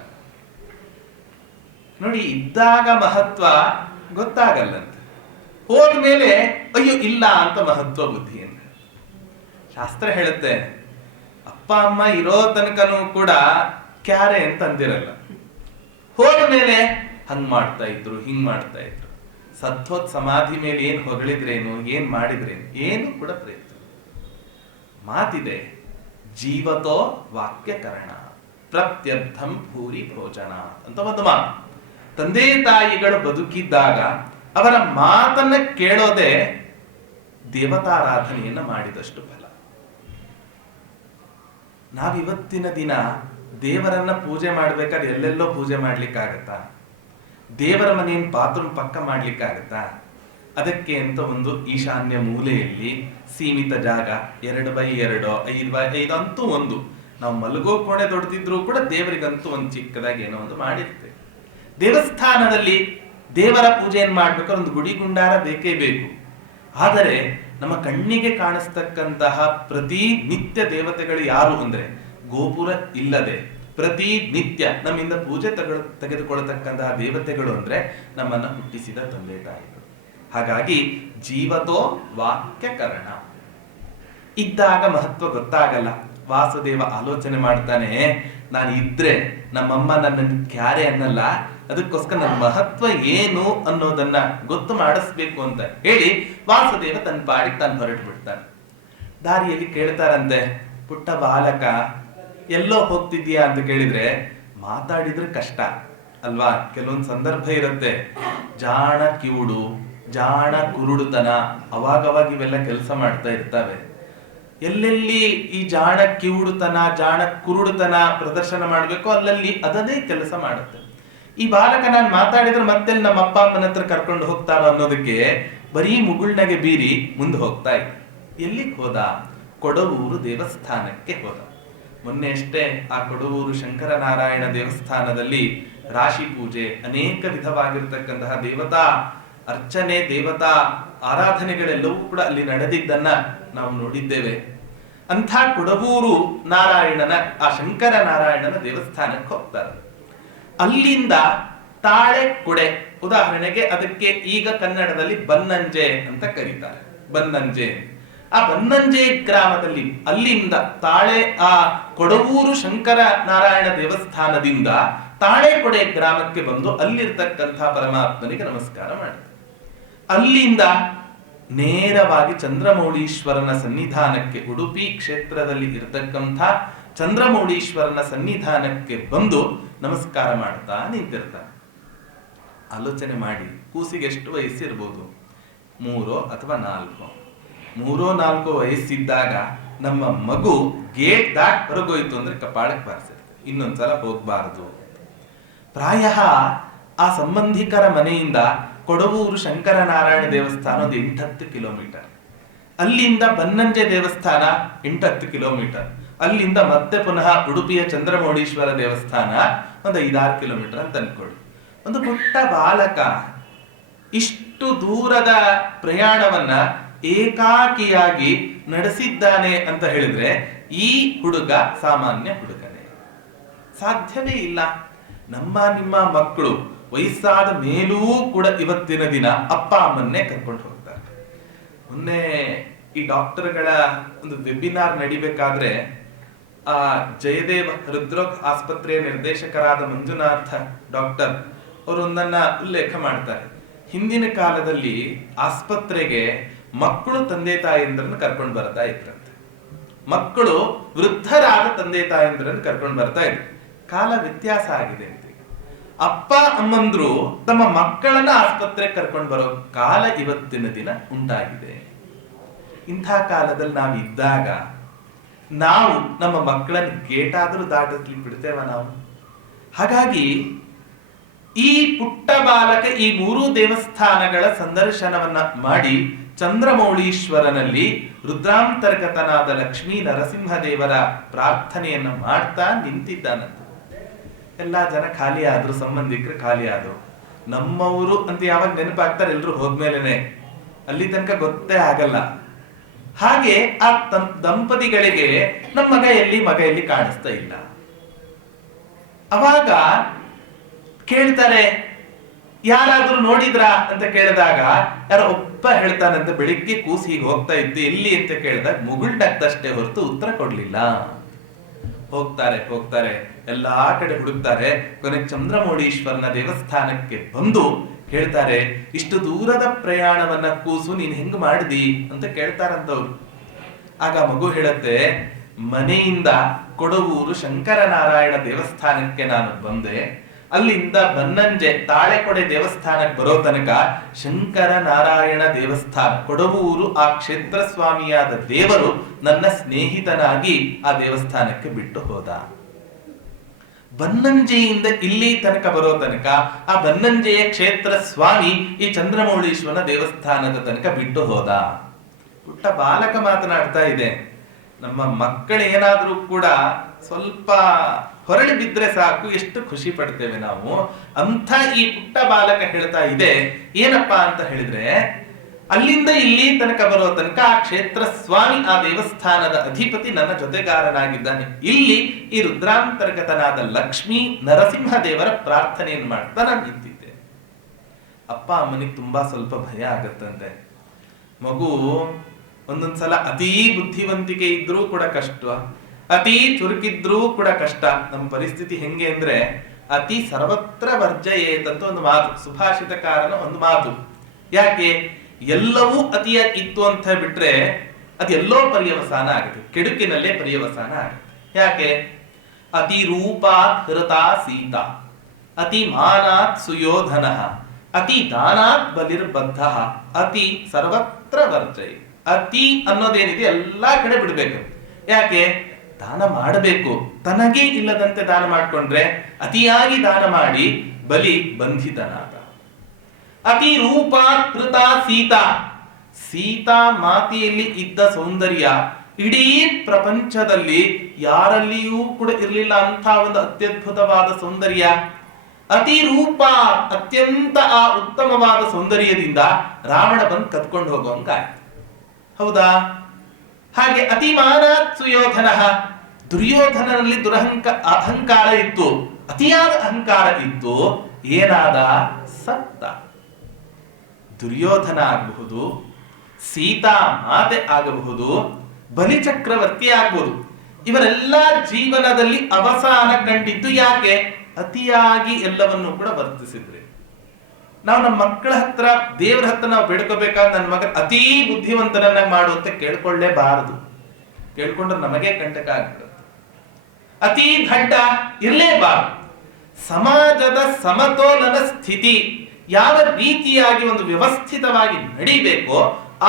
ನೋಡಿ, ಇದ್ದಾಗ ಮಹತ್ವ ಗೊತ್ತಾಗಲ್ಲಂತೆ, ಹೋದ್ಮೇಲೆ ಅಯ್ಯೋ ಇಲ್ಲ ಅಂತ ಮಹತ್ವ ಬುದ್ಧಿ ಅಂತ ಶಾಸ್ತ್ರ ಹೇಳುತ್ತೆ. ಅಪ್ಪ ಅಮ್ಮ ಇರೋ ತನಕನೂ ಕೂಡ ಕ್ಯಾರೆ ಅಂತ ಅಂದಿರಲ್ಲ, ಹೋದ ಮೇಲೆ ಹಂಗ್ ಮಾಡ್ತಾ ಇದ್ರು, ಹಿಂಗ್ ಮಾಡ್ತಾ ಇದ್ರು. ಸತ್ವತ್ ಸಮಾಧಿ ಮೇಲೆ ಏನ್ ಹೊಗಳಿದ್ರೇನು, ಏನ್ ಮಾಡಿದ್ರೇನು, ಏನು ಕೂಡ ಪ್ರಯತ್ನ ಮಾತಿದೆ. ಜೀವತೋ ವಾಕ್ಯಕರಣ ಪ್ರತ್ಯರ್ಥಂ ಭೂರಿ ಭೋಜನ ಅಂತ ಒಂದು ಮಾತು. ತಂದೆ ತಾಯಿಗಳು ಬದುಕಿದ್ದಾಗ ಅವರ ಮಾತನ್ನ ಕೇಳೋದೆ ದೇವತಾರಾಧನೆಯನ್ನ ಮಾಡಿದಷ್ಟು ಫಲ. ನಾವಿವತ್ತಿನ ದಿನ ದೇವರನ್ನ ಪೂಜೆ ಮಾಡ್ಬೇಕಾದ್ರೆ ಎಲ್ಲೆಲ್ಲೋ ಪೂಜೆ ಮಾಡ್ಲಿಕ್ಕಾಗತ್ತಾ? ದೇವರ ಮನೆಯನ್ನು ಬಾತ್ರೂಮ್ ಪಕ್ಕ ಮಾಡ್ಲಿಕ್ಕಾಗತ್ತಾ? ಅದಕ್ಕೆ ಅಂತ ಒಂದು ಈಶಾನ್ಯ ಮೂಲೆಯಲ್ಲಿ ಸೀಮಿತ ಜಾಗ, 2x2, 5x5 ಅಂತೂ ಒಂದು. ನಾವು ಮಲಗೋ ಕೋಣೆ ದೊಡ್ಡದಿದ್ರು ಕೂಡ ದೇವರಿಗಂತೂ ಒಂದು ಚಿಕ್ಕದಾಗಿ ಏನೋ ಒಂದು ಮಾಡಿರ್ತೇವೆ. ದೇವಸ್ಥಾನದಲ್ಲಿ ದೇವರ ಪೂಜೆಯನ್ನು ಮಾಡ್ಬೇಕಾದ್ರೆ ಒಂದು ಗುಡಿ ಗುಂಡಾರ ಬೇಕೇ ಬೇಕು. ಆದರೆ ನಮ್ಮ ಕಣ್ಣಿಗೆ ಕಾಣಿಸ್ತಕ್ಕಂತಹ ಪ್ರತಿ ನಿತ್ಯ ದೇವತೆಗಳು ಯಾರು ಅಂದ್ರೆ, ಗೋಪುರ ಇಲ್ಲದೆ ಪ್ರತಿ ನಿತ್ಯ ನಮ್ಮಿಂದ ಪೂಜೆ ತೆಗೆದುಕೊಳ್ಳತಕ್ಕಂತಹ ದೇವತೆಗಳು ಅಂದ್ರೆ ನಮ್ಮನ್ನ ಹುಟ್ಟಿಸಿದ ತಂದೆ ತಾಯಿಗಳು. ಹಾಗಾಗಿ ಜೀವತೋ ವಾಕ್ಯಕರಣ. ಇದ್ದಾಗ ಮಹತ್ವ ಗೊತ್ತಾಗಲ್ಲ. ವಾಸುದೇವ ಆಲೋಚನೆ ಮಾಡ್ತಾನೆ, ನಾನು ಇದ್ರೆ ನಮ್ಮಮ್ಮ ನನ್ನನ್ನು ಕ್ಯಾರೆ ಅನ್ನಲ್ಲ, ಅದಕ್ಕೋಸ್ಕರ ನನ್ನ ಮಹತ್ವ ಏನು ಅನ್ನೋದನ್ನ ಗೊತ್ತು ಮಾಡಿಸ್ಬೇಕು ಅಂತ ಹೇಳಿ ವಾಸುದೇವ ತನ್ನ ಪಾಡಿಗೆ ತಾನು ಹೊರಟು ಬಿಡ್ತಾನೆ. ದಾರಿಯಲ್ಲಿ ಕೇಳ್ತಾರಂತೆ, ಪುಟ್ಟ ಬಾಲಕ ಎಲ್ಲೋ ಹೋಗ್ತಿದ್ಯಾ ಅಂತ ಕೇಳಿದ್ರೆ, ಮಾತಾಡಿದ್ರೆ ಕಷ್ಟ ಅಲ್ವಾ? ಕೆಲವೊಂದು ಸಂದರ್ಭ ಇರುತ್ತೆ, ಜಾಣ ಕಿವುಡು, ಜಾಣ ಕುರುಡುತನ, ಅವಾಗವಾಗ ಇವೆಲ್ಲ ಕೆಲಸ ಮಾಡ್ತಾ ಇರ್ತವೆ. ಎಲ್ಲೆಲ್ಲಿ ಈ ಜಾಣ ಕಿವುಡುತನ, ಜಾಣ ಕುರುಡುತನ ಪ್ರದರ್ಶನ ಮಾಡ್ಬೇಕು, ಅಲ್ಲಲ್ಲಿ ಅದನ್ನೇ ಕೆಲಸ ಮಾಡುತ್ತೆ. ಈ ಬಾಲಕ ನಾನು ಮಾತಾಡಿದ್ರೆ ಮತ್ತೆ ನಮ್ಮ ಅಪ್ಪ ಅಮ್ಮನ ಹತ್ರ ಕರ್ಕೊಂಡು ಹೋಗ್ತಾರೋ ಅನ್ನೋದಕ್ಕೆ ಬರೀ ಮುಗುಳ್ನಗೆ ಬೀರಿ ಮುಂದೆ ಹೋಗ್ತಾ ಇದ್ದ. ಎಲ್ಲಿಗೆ ಹೋದ? ಕೊಡವೂರು ದೇವಸ್ಥಾನಕ್ಕೆ ಹೋದ. ಮೊನ್ನೆ ಅಷ್ಟೇ ಆ ಕೊಡವೂರು ಶಂಕರನಾರಾಯಣ ದೇವಸ್ಥಾನದಲ್ಲಿ ರಾಶಿ ಪೂಜೆ, ಅನೇಕ ವಿಧವಾಗಿರ್ತಕ್ಕಂತಹ ದೇವತಾ ಅರ್ಚನೆ, ದೇವತಾ ಆರಾಧನೆಗಳೆಲ್ಲವೂ ಕೂಡ ಅಲ್ಲಿ ನಡೆದಿದ್ದನ್ನ ನಾವು ನೋಡಿದ್ದೇವೆ. ಅಂಥ ಕೊಡವೂರು ನಾರಾಯಣನ, ಆ ಶಂಕರ ನಾರಾಯಣನ ದೇವಸ್ಥಾನಕ್ಕೆ ಹೋಗ್ತಾರೆ. ಅಲ್ಲಿಂದ ತಾಳೆ ಕುಡೆ, ಉದಾಹರಣೆಗೆ ಅದಕ್ಕೆ ಈಗ ಕನ್ನಡದಲ್ಲಿ ಬನ್ನಂಜೆ ಅಂತ ಕರೀತಾರೆ. ಬನ್ನಂಜೆ, ಆ ಬನ್ನಂಜೆ ಗ್ರಾಮದಲ್ಲಿ, ಅಲ್ಲಿಂದ ತಾಳೆ, ಆ ಕೊಡವೂರು ಶಂಕರ ನಾರಾಯಣ ದೇವಸ್ಥಾನದಿಂದ ತಾಳೆಕೊಡೆ ಗ್ರಾಮಕ್ಕೆ ಬಂದು ಅಲ್ಲಿರ್ತಕ್ಕಂಥ ಪರಮಾತ್ಮನಿಗೆ ನಮಸ್ಕಾರ ಮಾಡಿದೆ. ಅಲ್ಲಿಂದ ನೇರವಾಗಿ ಚಂದ್ರಮೌಳೀಶ್ವರನ ಸನ್ನಿಧಾನಕ್ಕೆ, ಉಡುಪಿ ಕ್ಷೇತ್ರದಲ್ಲಿ ಇರತಕ್ಕಂಥ ಚಂದ್ರಮೌಳೀಶ್ವರನ ಸನ್ನಿಧಾನಕ್ಕೆ ಬಂದು ನಮಸ್ಕಾರ ಮಾಡ್ತಾ ನಿಂತಿರ್ತಾನೆ. ಆಲೋಚನೆ ಮಾಡಿ, ಕೂಸಿಗೆ ಎಷ್ಟು ವಯಸ್ಸಿರ್ಬೋದು? 3 ಅಥವಾ 4. 3-4 ವಯಸ್ಸಿದ್ದಾಗ ನಮ್ಮ ಮಗು ಗೇಟ್ ದಾಟ್ ಹೊರಗೋಯ್ತು ಅಂದ್ರೆ ಕಪಾಳಕ್ಕೆ ಬಾರಿಸಿರುತ್ತೆ, ಇನ್ನೊಂದ್ಸಲ ಹೋಗ್ಬಾರದು. ಪ್ರಾಯ ಆ ಸಂಬಂಧಿಕರ ಮನೆಯಿಂದ ಕೊಡವೂರು ಶಂಕರನಾರಾಯಣ ದೇವಸ್ಥಾನ ಒಂದು 8-10 ಕಿಲೋಮೀಟರ್, ಅಲ್ಲಿಂದ ಬನ್ನಂಜೆ ದೇವಸ್ಥಾನ 8-10 ಕಿಲೋಮೀಟರ್, ಅಲ್ಲಿಂದ ಮತ್ತೆ ಪುನಃ ಉಡುಪಿಯ ಚಂದ್ರಮೌಳೀಶ್ವರ ದೇವಸ್ಥಾನ ಒಂದು 5-6 ಕಿಲೋಮೀಟರ್ ಅಂತ ಅನ್ಕೊಳ್ಳಿ. ಒಂದು ಪುಟ್ಟ ಬಾಲಕ ಇಷ್ಟು ದೂರದ ಪ್ರಯಾಣವನ್ನ ಏಕಾಕಿಯಾಗಿ ನಡೆಸಿದ್ದಾನೆ ಅಂತ ಹೇಳಿದ್ರೆ ಈ ಹುಡುಗ ಸಾಮಾನ್ಯ ಹುಡುಗನೇ? ಸಾಧ್ಯವೇ ಇಲ್ಲ. ನಮ್ಮ ನಿಮ್ಮ ಮಕ್ಕಳು ವಯಸ್ಸಾದ ಮೇಲೂ ಕೂಡ ಇವತ್ತಿನ ದಿನ ಅಪ್ಪ ಅಮ್ಮನ್ನೇ ಕರ್ಕೊಂಡು ಹೋಗ್ತಾರೆ. ಮೊನ್ನೆ ಈ ಡಾಕ್ಟರ್ಗಳ ಒಂದು ವೆಬಿನಾರ್ ನಡಿಬೇಕಾದ್ರೆ ಆ ಜಯದೇವ ಹೃದ್ರೋಗ ಆಸ್ಪತ್ರೆಯ ನಿರ್ದೇಶಕರಾದ ಮಂಜುನಾಥ ಡಾಕ್ಟರ್ ಅವರೊಂದನ್ನ ಉಲ್ಲೇಖ ಮಾಡ್ತಾರೆ. ಹಿಂದಿನ ಕಾಲದಲ್ಲಿ ಆಸ್ಪತ್ರೆಗೆ ಮಕ್ಕಳು ತಂದೆ ತಾಯಂದ್ರನ್ನು ಕರ್ಕೊಂಡು ಬರ್ತಾ ಇದ್ರಂತೆ. ಮಕ್ಕಳು ವೃದ್ಧರಾದ ತಂದೆ ತಾಯಂದ್ರನ್ನು ಕರ್ಕೊಂಡು ಬರ್ತಾ ಇದ್ರು. ಕಾಲ ವ್ಯತ್ಯಾಸ ಆಗಿದೆ ಅಂತ. ಅಪ್ಪ ಅಮ್ಮಂದ್ರು ತಮ್ಮ ಮಕ್ಕಳನ್ನ ಆಸ್ಪತ್ರೆಗೆ ಕರ್ಕೊಂಡು ಬರೋ ಕಾಲ ಇವತ್ತಿನ ದಿನ ಉಂಟಾಗಿದೆ. ಇಂಥ ಕಾಲದಲ್ಲಿ ನಾವು ಇದ್ದಾಗ ನಾವು ನಮ್ಮ ಮಕ್ಕಳನ್ನ ಗೇಟಾದ್ರೂ ದಾಟಿಸ್ಲಿಕ್ಕೆ ಬಿಡ್ತೇವ ನಾವು? ಹಾಗಾಗಿ ಈ ಪುಟ್ಟ ಬಾಲಕ ಈ 3 ದೇವಸ್ಥಾನಗಳ ಸಂದರ್ಶನವನ್ನ ಮಾಡಿ ಚಂದ್ರಮೌಳೀಶ್ವರನಲ್ಲಿ ರುದ್ರಾಂತರ್ಗತನಾದ ಲಕ್ಷ್ಮೀ ನರಸಿಂಹದೇವರ ಪ್ರಾರ್ಥನೆಯನ್ನ ಮಾಡ್ತಾ ನಿಂತಿದ್ದಾನಂತ. ಎಲ್ಲಾ ಜನ ಖಾಲಿ ಆದ್ರು, ಸಂಬಂಧಿಕರು ಖಾಲಿ ಆದ್ರು. ನಮ್ಮವರು ಅಂತ ಯಾವಾಗ ನೆನಪಾಗ್ತಾರೆ ಎಲ್ರು ಹೋದ್ಮೇಲೆನೆ, ಅಲ್ಲಿ ತನಕ ಗೊತ್ತೇ ಆಗಲ್ಲ. ಹಾಗೆ ಆ ದಂಪತಿಗಳಿಗೆ ನಮ್ಮ ಮಗ ಎಲ್ಲಿ ಕಾಣಿಸ್ತಾ ಇಲ್ಲ. ಅವಾಗ ಕೇಳ್ತಾರೆ, ಯಾರಾದ್ರೂ ನೋಡಿದ್ರಾ ಅಂತ ಕೇಳಿದಾಗ ಯಾರೋ ಒಬ್ಬ ಹೇಳ್ತಾನಂತ, ಬೆಳಿಗ್ಗೆ ಕೂಸಿ ಹೀಗೆ ಹೋಗ್ತಾ ಇದ್ದು ಎಲ್ಲಿ ಅಂತ ಕೇಳಿದಾಗ ಮುಗುಳ್ನಗ್ತಷ್ಟೇ ಹೊರತು ಉತ್ತರ ಕೊಡ್ಲಿಲ್ಲ. ಹೋಗ್ತಾರೆ ಎಲ್ಲಾ ಕಡೆ ಹುಡುಕ್ತಾರೆ. ಕೊನೆಗೆ ಚಂದ್ರಮೌಳೀಶ್ವರನ ದೇವಸ್ಥಾನಕ್ಕೆ ಬಂದು ಹೇಳ್ತಾರೆ, ಇಷ್ಟು ದೂರದ ಪ್ರಯಾಣವನ್ನ ಕೂಸು ನೀನ್ ಹೆಂಗ್ ಮಾಡಿದಿ ಅಂತ ಕೇಳ್ತಾರಂತವ್ರು. ಆಗ ಮಗು ಹೇಳತ್ತೆ, ಮನೆಯಿಂದ ಕೊಡವೂರು ಶಂಕರನಾರಾಯಣ ದೇವಸ್ಥಾನಕ್ಕೆ ನಾನು ಬಂದೆ. ಅಲ್ಲಿಂದ ಬನ್ನಂಜೆ ತಾಳೆಕೊಡೆ ದೇವಸ್ಥಾನಕ್ಕೆ ಬರೋ ತನಕ ಶಂಕರನಾರಾಯಣ ದೇವಸ್ಥಾನ ಕೊಡವೂರು ಆ ಕ್ಷೇತ್ರ ಸ್ವಾಮಿಯಾದ ದೇವರು ನನ್ನ ಸ್ನೇಹಿತನಾಗಿ ಆ ದೇವಸ್ಥಾನಕ್ಕೆ ಬಿಟ್ಟು ಹೋದ. ಬನ್ನಂಜೆಯಿಂದ ಇಲ್ಲಿ ತನಕ ಬರೋ ತನಕ ಆ ಬನ್ನಂಜೆಯ ಕ್ಷೇತ್ರ ಸ್ವಾಮಿ ಈ ಚಂದ್ರಮೌಳೀಶ್ವರನ ದೇವಸ್ಥಾನದ ತನಕ ಬಿಟ್ಟು ಹೋದ. ಪುಟ್ಟ ಬಾಲಕ ಮಾತನಾಡ್ತಾ ಇದೆ. ನಮ್ಮ ಮಕ್ಕಳೇನಾದ್ರೂ ಕೂಡ ಸ್ವಲ್ಪ ಹೊರಳಿ ಬಿದ್ರೆ ಸಾಕು, ಎಷ್ಟು ಖುಷಿ ಪಡ್ತೇವೆ ನಾವು. ಅಂತ ಈ ಪುಟ್ಟ ಬಾಲಕ ಹೇಳ್ತಾ ಇದೆ ಏನಪ್ಪಾ ಅಂತ ಹೇಳಿದ್ರೆ, ಅಲ್ಲಿಂದ ಇಲ್ಲಿ ತನಕ ಬರೋ ತನಕ ಆ ಕ್ಷೇತ್ರ ಸ್ವಾಮಿ ಆ ದೇವಸ್ಥಾನದ ಅಧಿಪತಿ ನನ್ನ ಜೊತೆಗಾರನಾಗಿದ್ದಾನೆ. ಇಲ್ಲಿ ಈ ರುದ್ರಾಂತರ್ಗತನಾದ ಲಕ್ಷ್ಮೀ ನರಸಿಂಹದೇವರ ಪ್ರಾರ್ಥನೆಯನ್ನು ಮಾಡ್ತಾ ನಾನು ನಿಂತಿದ್ದೆ. ಅಪ್ಪ ಅಮ್ಮನಿಗೆ ತುಂಬಾ ಸ್ವಲ್ಪ ಭಯ ಆಗತ್ತಂತೆ. ಮಗು ಒಂದೊಂದ್ಸಲ ಅತೀ ಬುದ್ಧಿವಂತಿಕೆ ಇದ್ರೂ ಕೂಡ ಕಷ್ಟ, ಅತಿ ಚುರುಕಿದ್ರೂ ಕೂಡ ಕಷ್ಟ. ನಮ್ಮ ಪರಿಸ್ಥಿತಿ ಹೆಂಗೆ ಅಂದ್ರೆ, ಅತಿ ಸರ್ವತ್ರ ವರ್ಜಯೇತ್ ಅಂತ ಒಂದು ಮಾತು, ಸುಭಾಷಿತಕಾರನ ಒಂದು ಮಾತು. ಯಾಕೆ ಎಲ್ಲವೂ ಅತಿಯಾಗಿ ಇತ್ತು ಅಂತ ಬಿಟ್ರೆ ಅದೆಲ್ಲೋ ಪರ್ಯವಸಾನ ಆಗುತ್ತೆ, ಕೆಡುಕಿನಲ್ಲೇ ಪರ್ಯವಸಾನ ಆಗುತ್ತೆ. ಯಾಕೆ? ಅತಿ ರೂಪಾತ್ ಹೃತಾ ಸೀತಾ, ಅತಿ ಮಾನಾತ್ ಸುಯೋಧನ, ಅತಿ ದಾನಾತ್ ಬಲಿರ್ಬದ್ಧ, ಅತಿ ಸರ್ವತ್ರ ವರ್ಜಯ. ಅತಿ ಅನ್ನೋದೇನಿದೆ ಎಲ್ಲಾ ಕಡೆ ಬಿಡ್ಬೇಕು. ಯಾಕೆ? ದಾನ ಮಾಡಬೇಕು. ತನಗೆ ಇಲ್ಲದಂತೆ ದಾನ ಮಾಡ್ಕೊಂಡ್ರೆ ಅತಿಯಾಗಿ ದಾನ ಮಾಡಿ ಬಲಿ ಬಂಧಿತನಾದ. ಅತಿ ರೂಪಾಕೃತ ಸೀತಾ, ಸೀತಾ ಮಾತೆಯಲ್ಲಿ ಇದ್ದ ಸೌಂದರ್ಯ ಇಡೀ ಪ್ರಪಂಚದಲ್ಲಿ ಯಾರಲ್ಲಿಯೂ ಕೂಡ ಇರಲಿಲ್ಲ ಅಂತ ಒಂದು ಅತ್ಯದ್ಭುತವಾದ ಸೌಂದರ್ಯ. ಅತಿ ರೂಪ, ಅತ್ಯಂತ ಆ ಉತ್ತಮವಾದ ಸೌಂದರ್ಯದಿಂದ ರಾವಣ ಬಂದು ಕತ್ಕೊಂಡು ಹೋಗುವಂಗಾಯ್ತು. ಹೌದಾ? ಹಾಗೆ ಅತಿಮಾನಾತ್ ಸುಯೋಧನ, ದುರ್ಯೋಧನನಲ್ಲಿ ಅಹಂಕಾರ ಇತ್ತು, ಅತಿಯಾದ ಅಹಂಕಾರ ಇತ್ತು. ಏನಾದ? ಸತ್ತ. ದುರ್ಯೋಧನ ಆಗಬಹುದು, ಸೀತಾ ಮಾತೆ ಆಗಬಹುದು, ಬಲಿಚಕ್ರವರ್ತಿ ಆಗಬಹುದು. ಇವರೆಲ್ಲ ಜೀವನದಲ್ಲಿ ಅವಸಾನ ಕಂಡಿದ್ದು ಯಾಕೆ? ಅತಿಯಾಗಿ ಎಲ್ಲವನ್ನೂ ಕೂಡ ವರ್ತಿಸಿದ್ರೆ. ನಾವು ನಮ್ಮ ಮಕ್ಕಳ ಹತ್ರ, ದೇವರ ಹತ್ರ ನಾವು ಬೇಡ್ಕೋಬೇಕಾದ್ರೆ ನನ್ನ ಮಗ ಅತೀ ಬುದ್ಧಿವಂತನನ್ನ ಮಾಡುವಂತ ಕೇಳ್ಕೊಳ್ಳೇಬಾರದು. ಕೇಳ್ಕೊಂಡ್ರೆ ನಮಗೆ ಕಂಟಕ ಆಗ್ಬಿಡುತ್ತೆ. ಅತೀ ದಡ್ಡ ಇರಲೇಬಾರದು. ಸಮಾಜದ ಸಮತೋಲನ ಸ್ಥಿತಿ ಯಾವ ರೀತಿಯಾಗಿ ಒಂದು ವ್ಯವಸ್ಥಿತವಾಗಿ ನಡಿಬೇಕೋ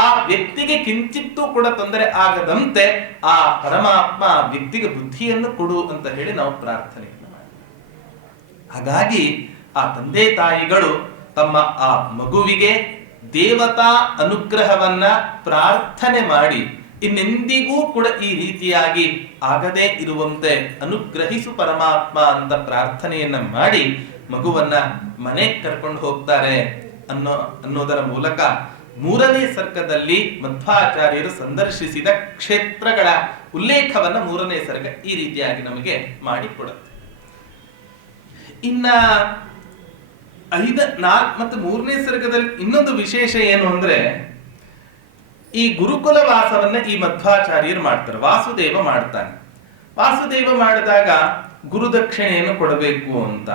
ಆ ವ್ಯಕ್ತಿಗೆ ಕಿಂಚಿತ್ತೂ ಕೂಡ ತೊಂದರೆ ಆಗದಂತೆ ಆ ಪರಮಾತ್ಮ ಆ ವ್ಯಕ್ತಿಗೆ ಬುದ್ಧಿಯನ್ನು ಕೊಡು ಅಂತ ಹೇಳಿ ನಾವು ಪ್ರಾರ್ಥನೆಯನ್ನು ಮಾಡಿ. ಹಾಗಾಗಿ ಆ ತಂದೆ ತಾಯಿಗಳು ತಮ್ಮ ಆ ಮಗುವಿಗೆ ದೇವತಾ ಅನುಗ್ರಹವನ್ನ ಪ್ರಾರ್ಥನೆ ಮಾಡಿ ಇನ್ನೆಂದಿಗೂ ಕೂಡ ಈ ರೀತಿಯಾಗಿ ಆಗದೇ ಇರುವಂತೆ ಅನುಗ್ರಹಿಸು ಪರಮಾತ್ಮ ಅಂತ ಪ್ರಾರ್ಥನೆಯನ್ನ ಮಾಡಿ ಮಗುವನ್ನ ಮನೆಗೆ ಕರ್ಕೊಂಡು ಹೋಗ್ತಾರೆ ಅನ್ನೋದರ ಮೂಲಕ 3ನೇ ಸರ್ಗದಲ್ಲಿ ಮಧ್ವಾಚಾರ್ಯರು ಸಂದರ್ಶಿಸಿದ ಕ್ಷೇತ್ರಗಳ ಉಲ್ಲೇಖವನ್ನ 3ನೇ ಸರ್ಗ ಈ ರೀತಿಯಾಗಿ ನಮಗೆ ಮಾಡಿಕೊಡುತ್ತೆ. ಇನ್ನ 5, 4 ಮತ್ತು 3ನೇ ಸರ್ಗದಲ್ಲಿ ಇನ್ನೊಂದು ವಿಶೇಷ ಏನು ಅಂದ್ರೆ, ಈ ಗುರುಕುಲ ವಾಸವನ್ನ ಈ ಮಧ್ವಾಚಾರ್ಯರು ಮಾಡ್ತಾರೆ. ವಾಸುದೇವ ಮಾಡ್ತಾನೆ. ವಾಸುದೇವ ಮಾಡಿದಾಗ ಗುರುದಕ್ಷಿಣೆಯನ್ನು ಕೊಡಬೇಕು ಅಂತ.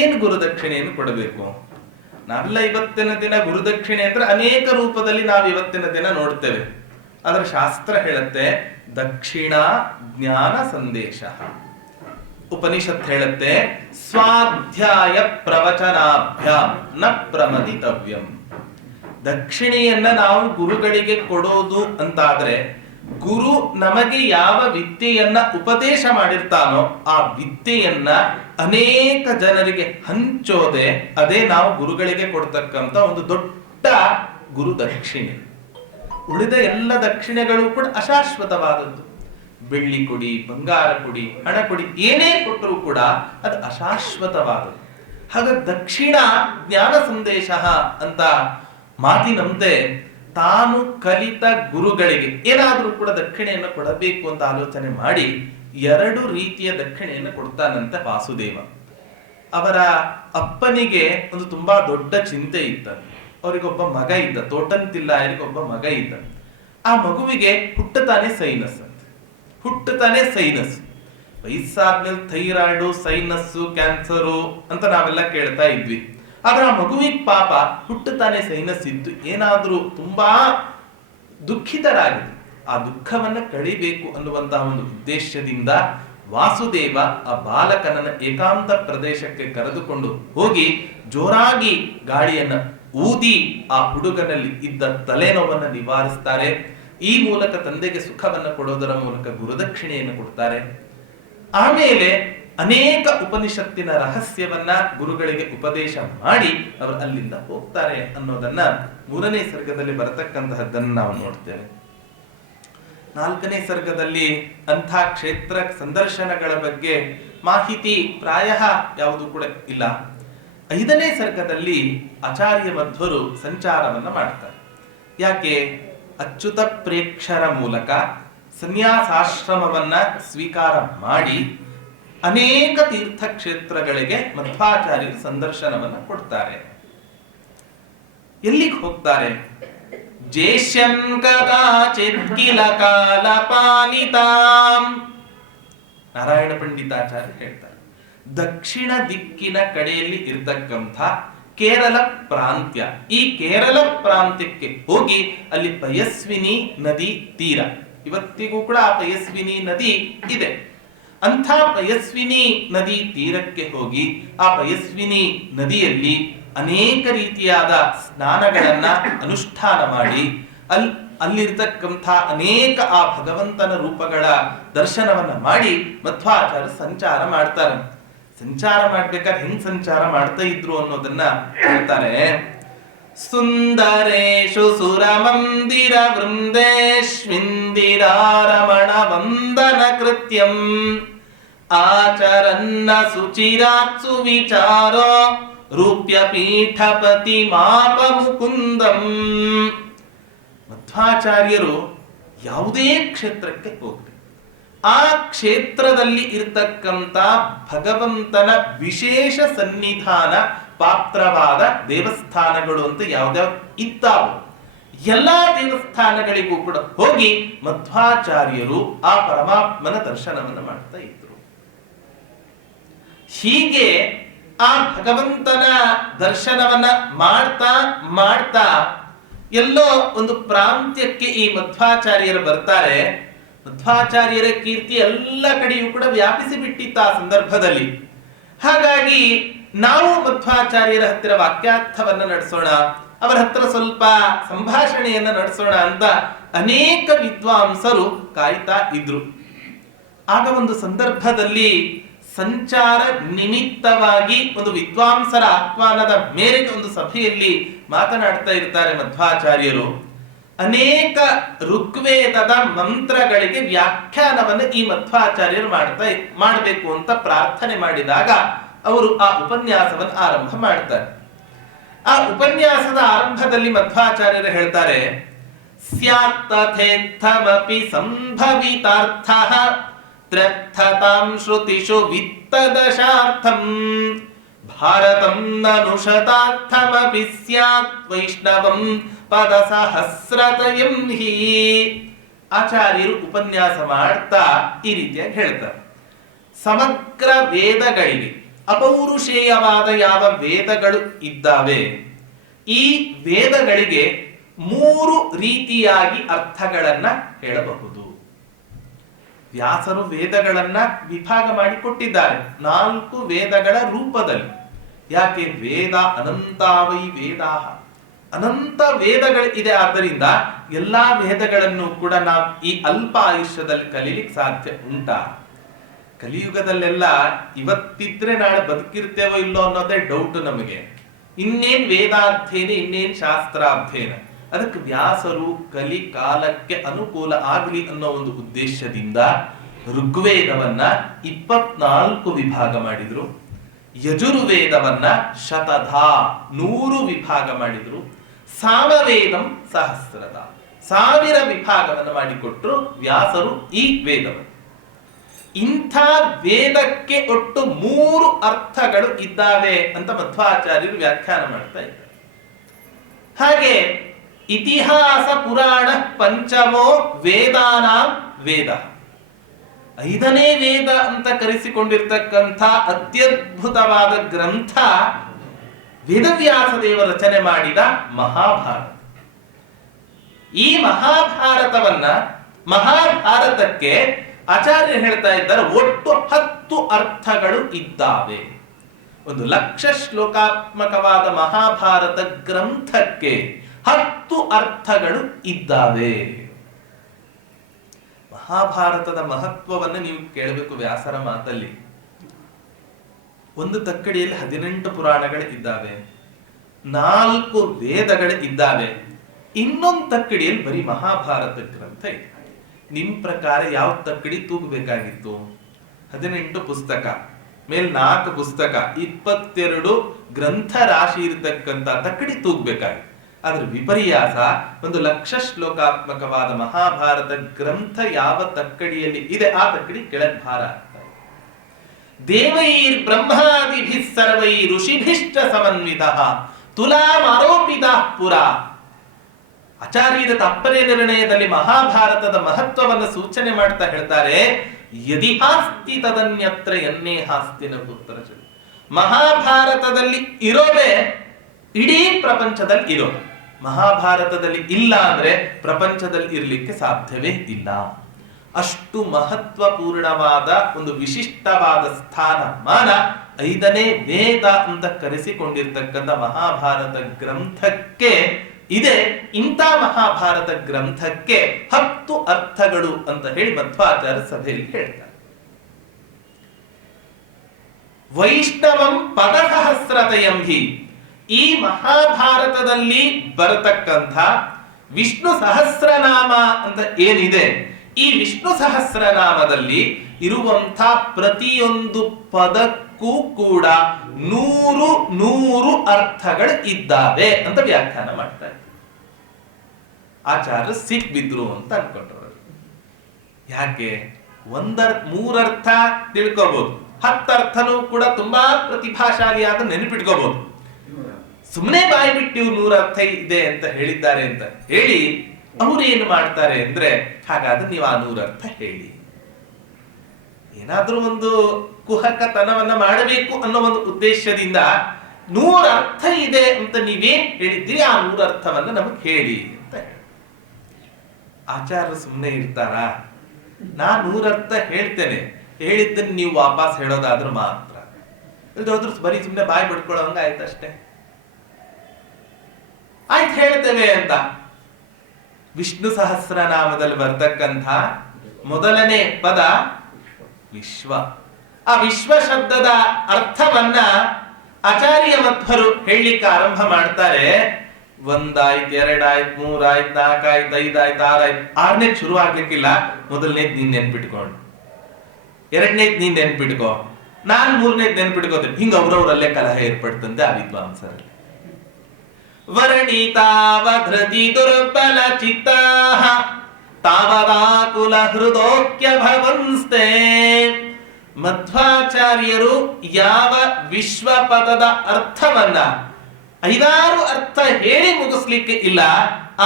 ಏನು ಗುರುದಕ್ಷಿಣೆಯನ್ನು ಕೊಡಬೇಕು? ನಾವೆಲ್ಲ ಇವತ್ತಿನ ದಿನ ಗುರುದಕ್ಷಿಣೆ ಅಂದ್ರೆ ಅನೇಕ ರೂಪದಲ್ಲಿ ನಾವು ಇವತ್ತಿನ ದಿನ ನೋಡ್ತೇವೆ. ಅದರ ಶಾಸ್ತ್ರ ಹೇಳುತ್ತೆ ದಕ್ಷಿಣ ಜ್ಞಾನ ಸಂದೇಶ. ಉಪನಿಷತ್ ಹೇಳುತ್ತೆ ಸ್ವಾಧ್ಯಾಯ ಪ್ರವಚನಾಭ್ಯಾಂ ನ ಪ್ರಮದಿತವ್ಯಂ. ದಕ್ಷಿಣೆಯನ್ನ ನಾವು ಗುರುಗಳಿಗೆ ಕೊಡೋದು ಅಂತಾದ್ರೆ ಗುರು ನಮಗೆ ಯಾವ ವಿದ್ಯೆಯನ್ನ ಉಪದೇಶ ಮಾಡಿರ್ತಾನೋ ಆ ವಿದ್ಯೆಯನ್ನ ಅನೇಕ ಜನರಿಗೆ ಹಂಚೋದೆ ಅದೇ ನಾವು ಗುರುಗಳಿಗೆ ಕೊಡ್ತಕ್ಕಂತ ಒಂದು ದೊಡ್ಡ ಗುರು ದಕ್ಷಿಣೆ. ಉಳಿದ ಎಲ್ಲ ದಕ್ಷಿಣೆಗಳು ಕೂಡ ಅಶಾಶ್ವತವಾದದ್ದು. ಬೆಳ್ಳಿ ಕೊಡಿ, ಬಂಗಾರ ಕೊಡಿ, ಹಣ ಕೊಡಿ, ಏನೇ ಕೊಟ್ಟರೂ ಕೂಡ ಅದು ಅಶಾಶ್ವತವಾದದ್ದು. ಹಾಗೆ ದಕ್ಷಿಣ ಜ್ಞಾನ ಸಂದೇಶ ಅಂತ ಮಾತಿನಂತೆ ತಾನು ಕಲಿತ ಗುರುಗಳಿಗೆ ಏನಾದ್ರೂ ಕೂಡ ದಕ್ಷಿಣೆಯನ್ನು ಕೊಡಬೇಕು ಅಂತ ಆಲೋಚನೆ ಮಾಡಿ 2 ರೀತಿಯ ದಕ್ಷಿಣೆಯನ್ನು ಕೊಡ್ತಾನಂತೆ ವಾಸುದೇವ. ಅವರ ಅಪ್ಪನಿಗೆ ಒಂದು ತುಂಬಾ ದೊಡ್ಡ ಚಿಂತೆ ಇತ್ತ. ಅವರಿಗೊಬ್ಬ ಮಗ ಇದ್ದ, ತೋಟಂತಿಲ್ಲಾಯರಿಗೊಬ್ಬ ಮಗ ಇದ್ದ. ಆ ಮಗುವಿಗೆ ಹುಟ್ಟತಾನೆ ಸೈನಸ್. ವಯಸ್ಸಾದ್ಮೇಲೆ ಥೈರಾಯ್ಡು, ಸೈನಸ್ಸು, ಕ್ಯಾನ್ಸರು ಅಂತ ನಾವೆಲ್ಲ ಕೇಳ್ತಾ ಇದ್ವಿ. ಆದ್ರೆ ಆ ಮಗುವಿಗೆ ಪಾಪ ಹುಟ್ಟತಾನೆ ಸೈನಸ್ ಇತ್ತು. ಏನಾದ್ರೂ ತುಂಬಾ ದುಃಖಿತರಾಗಿದೆ. ಆ ದುಃಖವನ್ನ ಕಳಿಬೇಕು ಅನ್ನುವಂತಹ ಒಂದು ಉದ್ದೇಶದಿಂದ ವಾಸುದೇವ ಆ ಬಾಲಕನನ್ನ ಏಕಾಂತ ಪ್ರದೇಶಕ್ಕೆ ಕರೆದುಕೊಂಡು ಹೋಗಿ ಜೋರಾಗಿ ಗಾಳಿಯನ್ನ ಊದಿ ಆ ಹುಡುಗನಲ್ಲಿ ಇದ್ದ ತಲೆನೋವನ್ನು ನಿವಾರಿಸ್ತಾರೆ. ಈ ಮೂಲಕ ತಂದೆಗೆ ಸುಖವನ್ನ ಕೊಡೋದರ ಮೂಲಕ ಗುರುದಕ್ಷಿಣೆಯನ್ನು ಕೊಡ್ತಾರೆ. ಆಮೇಲೆ ಅನೇಕ ಉಪನಿಷತ್ತಿನ ರಹಸ್ಯವನ್ನ ಗುರುಗಳಿಗೆ ಉಪದೇಶ ಮಾಡಿ ಅವರು ಅಲ್ಲಿಂದ ಹೋಗ್ತಾರೆ ಅನ್ನೋದನ್ನ 3ನೇ ಸರ್ಗದಲ್ಲಿ ಬರತಕ್ಕಂತಹದ್ದನ್ನು ನಾವು ನೋಡ್ತೇವೆ. 4ನೇ ಸರ್ಗದಲ್ಲಿ ಅಂಥ ಕ್ಷೇತ್ರ ಸಂದರ್ಶನಗಳ ಬಗ್ಗೆ ಮಾಹಿತಿ ಪ್ರಾಯಃ ಯಾವುದು ಕೂಡ ಇಲ್ಲ. 5ನೇ ಸರ್ಗದಲ್ಲಿ ಆಚಾರ್ಯ ಮಧ್ವರು ಸಂಚಾರವನ್ನ ಮಾಡ್ತಾರೆ. ಯಾಕೆ? ಅಚ್ಯುತ ಪ್ರೇಕ್ಷರ ಮೂಲಕ ಸನ್ಯಾಸಾಶ್ರಮವನ್ನ ಸ್ವೀಕಾರ ಮಾಡಿ ಅನೇಕ ತೀರ್ಥಕ್ಷೇತ್ರಗಳಿಗೆ ಮಧ್ವಾಚಾರ್ಯರು ಸಂದರ್ಶನವನ್ನ ಕೊಡ್ತಾರೆ. ಎಲ್ಲಿಗೆ ಹೋಗ್ತಾರೆ? ಜೇಷ್ಯನ್ ಕದಾಚಿತ್ ಕಿಲ ಕಾಲ ಪಾಲಿತಾಂ. ನಾರಾಯಣ ಪಂಡಿತಾಚಾರ್ಯ ಹೇಳ್ತಾರೆ, ದಕ್ಷಿಣ ದಿಕ್ಕಿನ ಕಡೆಯಲ್ಲಿ ಇರ್ತಕ್ಕಂಥ ಕೇರಳ ಪ್ರಾಂತ್ಯ. ಈ ಕೇರಳ ಪ್ರಾಂತ್ಯಕ್ಕೆ ಹೋಗಿ ಅಲ್ಲಿ ಪಯಸ್ವಿನಿ ನದಿ ತೀರ, ಇವತ್ತಿಗೂ ಕೂಡ ಆ ಪಯಸ್ವಿನಿ ನದಿ ಇದೆ. ಅಂಥ ಪಯಸ್ವಿನಿ ನದಿ ತೀರಕ್ಕೆ ಹೋಗಿ ಆ ಪಯಸ್ವಿನಿ ನದಿಯಲ್ಲಿ ಅನೇಕ ರೀತಿಯಾದ ಸ್ನಾನಗಳನ್ನ ಅನುಷ್ಠಾನ ಮಾಡಿ ಅಲ್ಲಿರ್ತಕ್ಕಂಥ ಅನೇಕ ಆ ಭಗವಂತನ ರೂಪಗಳ ದರ್ಶನವನ್ನ ಮಾಡಿ ಮಧ್ವಾಚಾರ್ಯ ಸಂಚಾರ ಮಾಡ್ತಾರೆ. ಸಂಚಾರ ಮಾಡ್ಬೇಕಾದ್ರೆ ಹೆಂಗ್ ಸಂಚಾರ ಮಾಡ್ತಾ ಇದ್ರು ಅನ್ನೋದನ್ನ ಹೇಳ್ತಾರೆ. ಸುಂದರೇಶು ಸುರ ಮಂದಿರ ವೃಂದೇಶ್ವಿಂದಿರಾರಮಣ ವಂದನ ಕೃತ್ಯಂ ಆಚರನ್ನ ಸುಚಿರಾತ್ಸು ವಿಚಾರೋ ರೂಪ್ಯ ಪೀಠಪತಿ ಮಾಪ ಮುಕುಂದಂ. ಮಧ್ವಾಚಾರ್ಯರು ಯಾವುದೇ ಕ್ಷೇತ್ರಕ್ಕೆ ಹೋಗ್ಲಿ, ಆ ಕ್ಷೇತ್ರದಲ್ಲಿ ಇರತಕ್ಕಂತ ಭಗವಂತನ ವಿಶೇಷ ಸನ್ನಿಧಾನ ಪಾತ್ರವಾದ ದೇವಸ್ಥಾನಗಳು ಅಂತ ಯಾವ್ದಾವ್ ಇದ್ದಾವೋ ಎಲ್ಲಾ ದೇವಸ್ಥಾನಗಳಿಗೂ ಕೂಡ ಹೋಗಿ ಮಧ್ವಾಚಾರ್ಯರು ಆ ಪರಮಾತ್ಮನ ದರ್ಶನವನ್ನು ಮಾಡ್ತಾ ಇದ್ರು. ಹೀಗೆ ಆ ಭಗವಂತನ ದರ್ಶನವನ್ನ ಮಾಡ್ತಾ ಮಾಡ್ತಾ ಎಲ್ಲೋ ಒಂದು ಪ್ರಾಂತ್ಯಕ್ಕೆ ಈ ಮಧ್ವಾಚಾರ್ಯರು ಬರ್ತಾರೆ. ಮಧ್ವಾಚಾರ್ಯರ ಕೀರ್ತಿ ಎಲ್ಲ ಕಡೆಯೂ ಕೂಡ ವ್ಯಾಪಿಸಿ ಬಿಟ್ಟಿತ್ತು ಆ ಸಂದರ್ಭದಲ್ಲಿ. ಹಾಗಾಗಿ ನಾವು ಮಧ್ವಾಚಾರ್ಯರ ಹತ್ತಿರ ವಾಕ್ಯಾರ್ಥವನ್ನ ನಡೆಸೋಣ, ಅವರ ಹತ್ರ ಸ್ವಲ್ಪ ಸಂಭಾಷಣೆಯನ್ನ ನಡೆಸೋಣ ಅಂತ ಅನೇಕ ವಿದ್ವಾಂಸರು ಕಾಯ್ತಾ ಇದ್ರು. ಆಗ ಒಂದು ಸಂದರ್ಭದಲ್ಲಿ ಸಂಚಾರ ನಿಮಿತ್ತವಾಗಿ ಒಂದು ವಿದ್ವಾಂಸರ ಆಹ್ವಾನದ ಮೇರೆಗೆ ಒಂದು ಸಭೆಯಲ್ಲಿ ಮಾತನಾಡ್ತಾ ಇರ್ತಾರೆ ಮಧ್ವಾಚಾರ್ಯರು. ಅನೇಕ ಋಗ್ವೇದದ ಮಂತ್ರಗಳಿಗೆ ವ್ಯಾಖ್ಯಾನವನ್ನು ಈ ಮಧ್ವಾಚಾರ್ಯರು ಮಾಡಬೇಕು ಅಂತ ಪ್ರಾರ್ಥನೆ ಮಾಡಿದಾಗ ಅವರು ಆ ಉಪನ್ಯಾಸವನ್ನು ಆರಂಭ ಮಾಡ್ತಾರೆ. ಆ ಉಪನ್ಯಾಸದ ಆರಂಭದಲ್ಲಿ ಮಧ್ವಾಚಾರ್ಯರು ಹೇಳ್ತಾರೆ, ಸ್ಯಾತ್ ತಥೇತ್ಥಮಪಿ ಸಂಭವಿತಾರ್ಥಃ ತ್ರರ್ಥತಾಂ ಶ್ರುತಿಷು ವಿತ್ತದಶಾರ್ಥಂ ಭಾರತಂ ನನು ಶತಾರ್ಥಮಪಿ ಸ್ಯಾತ್ ವೈಷ್ಣವಂ ಪದ ಸಹಸ್ರತಯಂ ಹಿ. ಆಚಾರ್ಯರು ಉಪನ್ಯಾಸ ಮಾಡ್ತಾ ಈ ರೀತಿಯಾಗಿ ಹೇಳ್ತಾರೆ, ಸಮಗ್ರ ವೇದಗಳಿಗೆ ಅಪೌರುಷೇಯವಾದ ಯಾವ ವೇದಗಳು ಇದ್ದಾವೆ, ಈ ವೇದಗಳಿಗೆ 3 ರೀತಿಯಾಗಿ ಅರ್ಥಗಳನ್ನ ಹೇಳಬಹುದು. ವ್ಯಾಸರು ವೇದಗಳನ್ನ ವಿಭಾಗ ಮಾಡಿ ಕೊಟ್ಟಿದ್ದಾರೆ 4 ವೇದಗಳ ರೂಪದಲ್ಲಿ. ಯಾಕೆ? ವೇದ ಅನಂತಾವೈ ವೇದಾಹ, ಅನಂತ ವೇದಗಳು ಇದೆ. ಆದ್ದರಿಂದ ಎಲ್ಲಾ ವೇದಗಳನ್ನು ಕೂಡ ನಾವು ಈ ಅಲ್ಪ ಆಯುಷ್ಯದಲ್ಲಿ ಕಲೀಲಿಕ್ಕೆ ಸಾಧ್ಯ ಉಂಟಾ? ಕಲಿಯುಗದಲ್ಲೆಲ್ಲ ಇವತ್ತಿದ್ರೆ ನಾಳೆ ಬದುಕಿರ್ತೇವೋ ಇಲ್ಲೋ ಅನ್ನೋದೇ ಡೌಟ್ ನಮಗೆ. ಇನ್ನೇನ್ ವೇದಾಧ್ಯಯನ, ಇನ್ನೇನ್ ಶಾಸ್ತ್ರಾಧ್ಯಯನ. ಅದಕ್ಕೆ ವ್ಯಾಸರು ಕಲಿ ಕಾಲಕ್ಕೆ ಅನುಕೂಲ ಆಗಲಿ ಅನ್ನೋ ಒಂದು ಉದ್ದೇಶದಿಂದ ಋಗ್ವೇದವನ್ನ 24 ವಿಭಾಗ ಮಾಡಿದ್ರು, ಯಜುರ್ವೇದವನ್ನ ಶತಧ 100 ವಿಭಾಗ ಮಾಡಿದ್ರು, ಸಾಮವೇದಂ ಸಹಸ್ರದ 1000 ವಿಭಾಗವನ್ನು ಮಾಡಿಕೊಟ್ರು ವ್ಯಾಸರು ಈ ವೇದವನ್ನು. ಇಂಥ ವೇದಕ್ಕೆ ಒಟ್ಟು 3 ಅರ್ಥಗಳು ಇದ್ದಾವೆ ಅಂತ ಮಧ್ವಾಚಾರ್ಯರು ವ್ಯಾಖ್ಯಾನ ಮಾಡ್ತಾ ಇದ್ದಾರೆ. ಹಾಗೆ ಇತಿಹಾಸ ಪುರಾಣ ಪಂಚಮೋ ವೇದಾನಾಂ ವೇದ, 5ನೇ ವೇದ ಅಂತ ಕರೆಸಿಕೊಂಡಿರ್ತಕ್ಕಂಥ ಅತ್ಯದ್ಭುತವಾದ ಗ್ರಂಥ ವೇದವ್ಯಾಸ ದೇವರು ರಚನೆ ಮಾಡಿದ ಮಹಾಭಾರತ. ಈ ಮಹಾಭಾರತಕ್ಕೆ ಆಚಾರ್ಯ ಹೇಳ್ತಾ ಇದ್ದಾರೆ ಒಟ್ಟು 10 ಅರ್ಥಗಳು ಇದ್ದಾವೆ. 1,00,000 ಶ್ಲೋಕಾತ್ಮಕವಾದ ಮಹಾಭಾರತ ಗ್ರಂಥಕ್ಕೆ 10 ಅರ್ಥಗಳು ಇದ್ದಾವೆ. ಮಹಾಭಾರತದ ಮಹತ್ವವನ್ನು ನೀವು ಕೇಳಬೇಕು ವ್ಯಾಸರ ಮಾತಲ್ಲಿ. ಒಂದು ತಕ್ಕಡಿಯಲ್ಲಿ 18 ಪುರಾಣಗಳು ಇದ್ದಾವೆ, 4 ವೇದಗಳು ಇದ್ದಾವೆ, ಇನ್ನೊಂದು ತಕ್ಕಡಿಯಲ್ಲಿ ಬರೀ ಮಹಾಭಾರತ ಗ್ರಂಥ ಇದೆ. ನಿಮ್ ಪ್ರಕಾರ ಯಾವ ತಕ್ಕಡಿ ತೂಗಬೇಕಾಗಿತ್ತು? 18 ಪುಸ್ತಕ ಮೇಲ್ 4 ಪುಸ್ತಕ 22 ಗ್ರಂಥ ರಾಶಿ ಇರತಕ್ಕಂತ ತಕ್ಕಡಿ ತೂಗಬೇಕಾಗಿತ್ತು. ಆದ್ರೆ ವಿಪರ್ಯಾಸ, 1,00,000 ಶ್ಲೋಕಾತ್ಮಕವಾದ ಮಹಾಭಾರತ ಗ್ರಂಥ ಯಾವ ತಕ್ಕಡಿಯಲ್ಲಿ ಇದೆ ಆ ತಕ್ಕಡಿ ಕೆಳಗೆ ಭಾರ ಆಗ್ತಾ ಇದೆ. ದೇವೈರ್ ಬ್ರಹ್ಮಾದಿಭಿಃ ಸರ್ವೈ ಋಷಿಭಿಶ್ಚ ಸಮನ್ವಿತಃ ತುಲಾಂ ಆರೋಪಿತಃ ಪುರಾ. ಆಚಾರ್ಯರ ತಾತ್ಪರ್ಯ ನಿರ್ಣಯದಲ್ಲಿ ಮಹಾಭಾರತದ ಮಹತ್ವವನ್ನು ಸೂಚನೆ ಮಾಡ್ತಾ ಹೇಳ್ತಾರೆ, ಯದಿ ಹಾಸ್ತಿ ತದನ್ಯತ್ರ ಎನ್ನೇ ಹಾಸ್ತಿನ ಪುತ್ರ. ಮಹಾಭಾರತದಲ್ಲಿ ಇರೋದೇ ಇಡೀ ಪ್ರಪಂಚದಲ್ಲಿ ಇರೋದು. ಮಹಾಭಾರತದಲ್ಲಿ ಇಲ್ಲ ಅಂದ್ರೆ ಪ್ರಪಂಚದಲ್ಲಿ ಇರಲಿಕ್ಕೆ ಸಾಧ್ಯವೇ ಇಲ್ಲ. ಅಷ್ಟು ಮಹತ್ವಪೂರ್ಣವಾದ ಒಂದು ವಿಶಿಷ್ಟವಾದ ಸ್ಥಾನಮಾನ 5ನೇ ವೇದ ಅಂತ ಕರೆಸಿಕೊಂಡಿರ್ತಕ್ಕಂಥ ಮಹಾಭಾರತ ಗ್ರಂಥಕ್ಕೆ ಇದೆ. ಇಂಥ ಮಹಾಭಾರತ ಗ್ರಂಥಕ್ಕೆ 10 ಅರ್ಥಗಳು ಅಂತ ಹೇಳಿ ಮಧ್ವಾಚಾರ್ಯ ಸಭೆಯಲ್ಲಿ ಹೇಳ್ತಾರೆ. ವೈಷ್ಣವಂ ಪದಸಹಸ್ರತಯಂ ಹಿ, ಈ ಮಹಾಭಾರತದಲ್ಲಿ ಬರತಕ್ಕಂಥ ವಿಷ್ಣು ಸಹಸ್ರನಾಮ ಅಂತ ಏನಿದೆ, ಈ ವಿಷ್ಣು ಸಹಸ್ರನಾಮದಲ್ಲಿ ಇರುವಂಥ ಪ್ರತಿಯೊಂದು ಪದಕ್ಕೂ ಕೂಡ 100 ಅರ್ಥಗಳು ಇದ್ದಾವೆ ಅಂತ ವ್ಯಾಖ್ಯಾನ ಮಾಡ್ತಾರೆ. ಆಚಾರ್ಯ ಸಿಕ್ ಬಿದ್ರು ಅಂತ ಅನ್ಕೊಂಡ್ರು. ಯಾಕೆ? 3 ಅರ್ಥ ತಿಳ್ಕೋಬಹುದು, 10 ಅರ್ಥನೂ ಕೂಡ ತುಂಬಾ ಪ್ರತಿಭಾಶಾಲಿಯಾದ ನೆನಪಿಟ್ಕೋಬಹುದು. ಸುಮ್ಮನೆ ಬಾಯಿ ಬಿಟ್ಟು 100 ಅರ್ಥ ಇದೆ ಅಂತ ಹೇಳಿದ್ದಾರೆ ಅಂತ ಹೇಳಿ ಅವ್ರು ಏನು ಮಾಡ್ತಾರೆ ಅಂದ್ರೆ, ಹಾಗಾದ್ರೆ ನೀವು ಆ 100 ಅರ್ಥ ಹೇಳಿ. ಏನಾದ್ರೂ ಒಂದು ಕುಹಕತನವನ್ನ ಮಾಡಬೇಕು ಅನ್ನೋ ಒಂದು ಉದ್ದೇಶದಿಂದ 100 ಅರ್ಥ ಇದೆ ಅಂತ ನೀವೇನ್ ಹೇಳಿದ್ದೀರಿ ಆ 100 ಅರ್ಥವನ್ನ ನಮಗೆ ಹೇಳಿ ಅಂತ ಹೇಳಿ. ಆಚಾರ್ಯರು ಸುಮ್ಮನೆ ಇರ್ತಾರ? ನಾನು 100 ಅರ್ಥ ಹೇಳ್ತೇನೆ, ಹೇಳಿದ್ದನ್ನು ನೀವು ವಾಪಸ್ ಹೇಳೋದಾದ್ರೂ ಮಾತ್ರ, ಇಲ್ದೋದ್ರೂ ಬರೀ ಸುಮ್ಮನೆ ಬಾಯಿ ಬಿಡ್ಕೊಳ್ಳೋಂಗ ಆಯ್ತಷ್ಟೇ. ಆಯ್ತು ಹೇಳ್ತೇವೆ ಅಂತ. ವಿಷ್ಣು ಸಹಸ್ರನಾಮದಲ್ಲಿ ಬರ್ತಕ್ಕಂಥ ಮೊದಲನೇ ಪದ ವಿಶ್ವ. ಆ ವಿಶ್ವ ಶಬ್ದದ ಅರ್ಥವನ್ನ ಆಚಾರ್ಯ ಮಧ್ವರು ಹೇಳಲಿಕ್ಕೆ ಆರಂಭ ಮಾಡ್ತಾರೆ. 1 ಆಯ್ತು, 2 ಆಯ್ತು, 3 ಆಯ್ತು, 4 ಆಯ್ತು, 5 ಆಯ್ತು, 6 ಆಯ್ತು, 6ನೇದು ಶುರು ಆಗ್ಲಿಕ್ಕಿಲ್ಲ. ಮೊದಲನೇದ್ ನೀನ್ ನೆನ್ಪಿಟ್ಕೊಂಡು, 2ನೇದ್ ನೀನ್ ನೆನ್ಪಿಟ್ಕೋ, ನಾನ್ 3ನೇದ್ ನೆನ್ಪಿಟ್ಕೋತೀನಿ. ಹಿಂಗ ಅವ್ರವ್ರಲ್ಲೇ ಕಲಹ ಏರ್ಪಡ್ತಂತೆ ಆ ವಿದ್ವಾಂಸರಲ್ಲಿ. ವರ್ಣಿತಾವಧೃತಿ ದುರ್ಬಲ ಚಿತ್ತಾಃ ತಾವದಾಕುಲ ಹೃದೋಕ್ಯ ಭವಂಸ್ತೆ ಮಧ್ವಾಚಾರ್ಯರು ಯಾವ ವಿಶ್ವಪದದ ಅರ್ಥವನ್ನ 5-6 ಅರ್ಥ ಹೇಳಿ ಮುಗಿಸ್ಲಿಕ್ಕೆ ಇಲ್ಲ,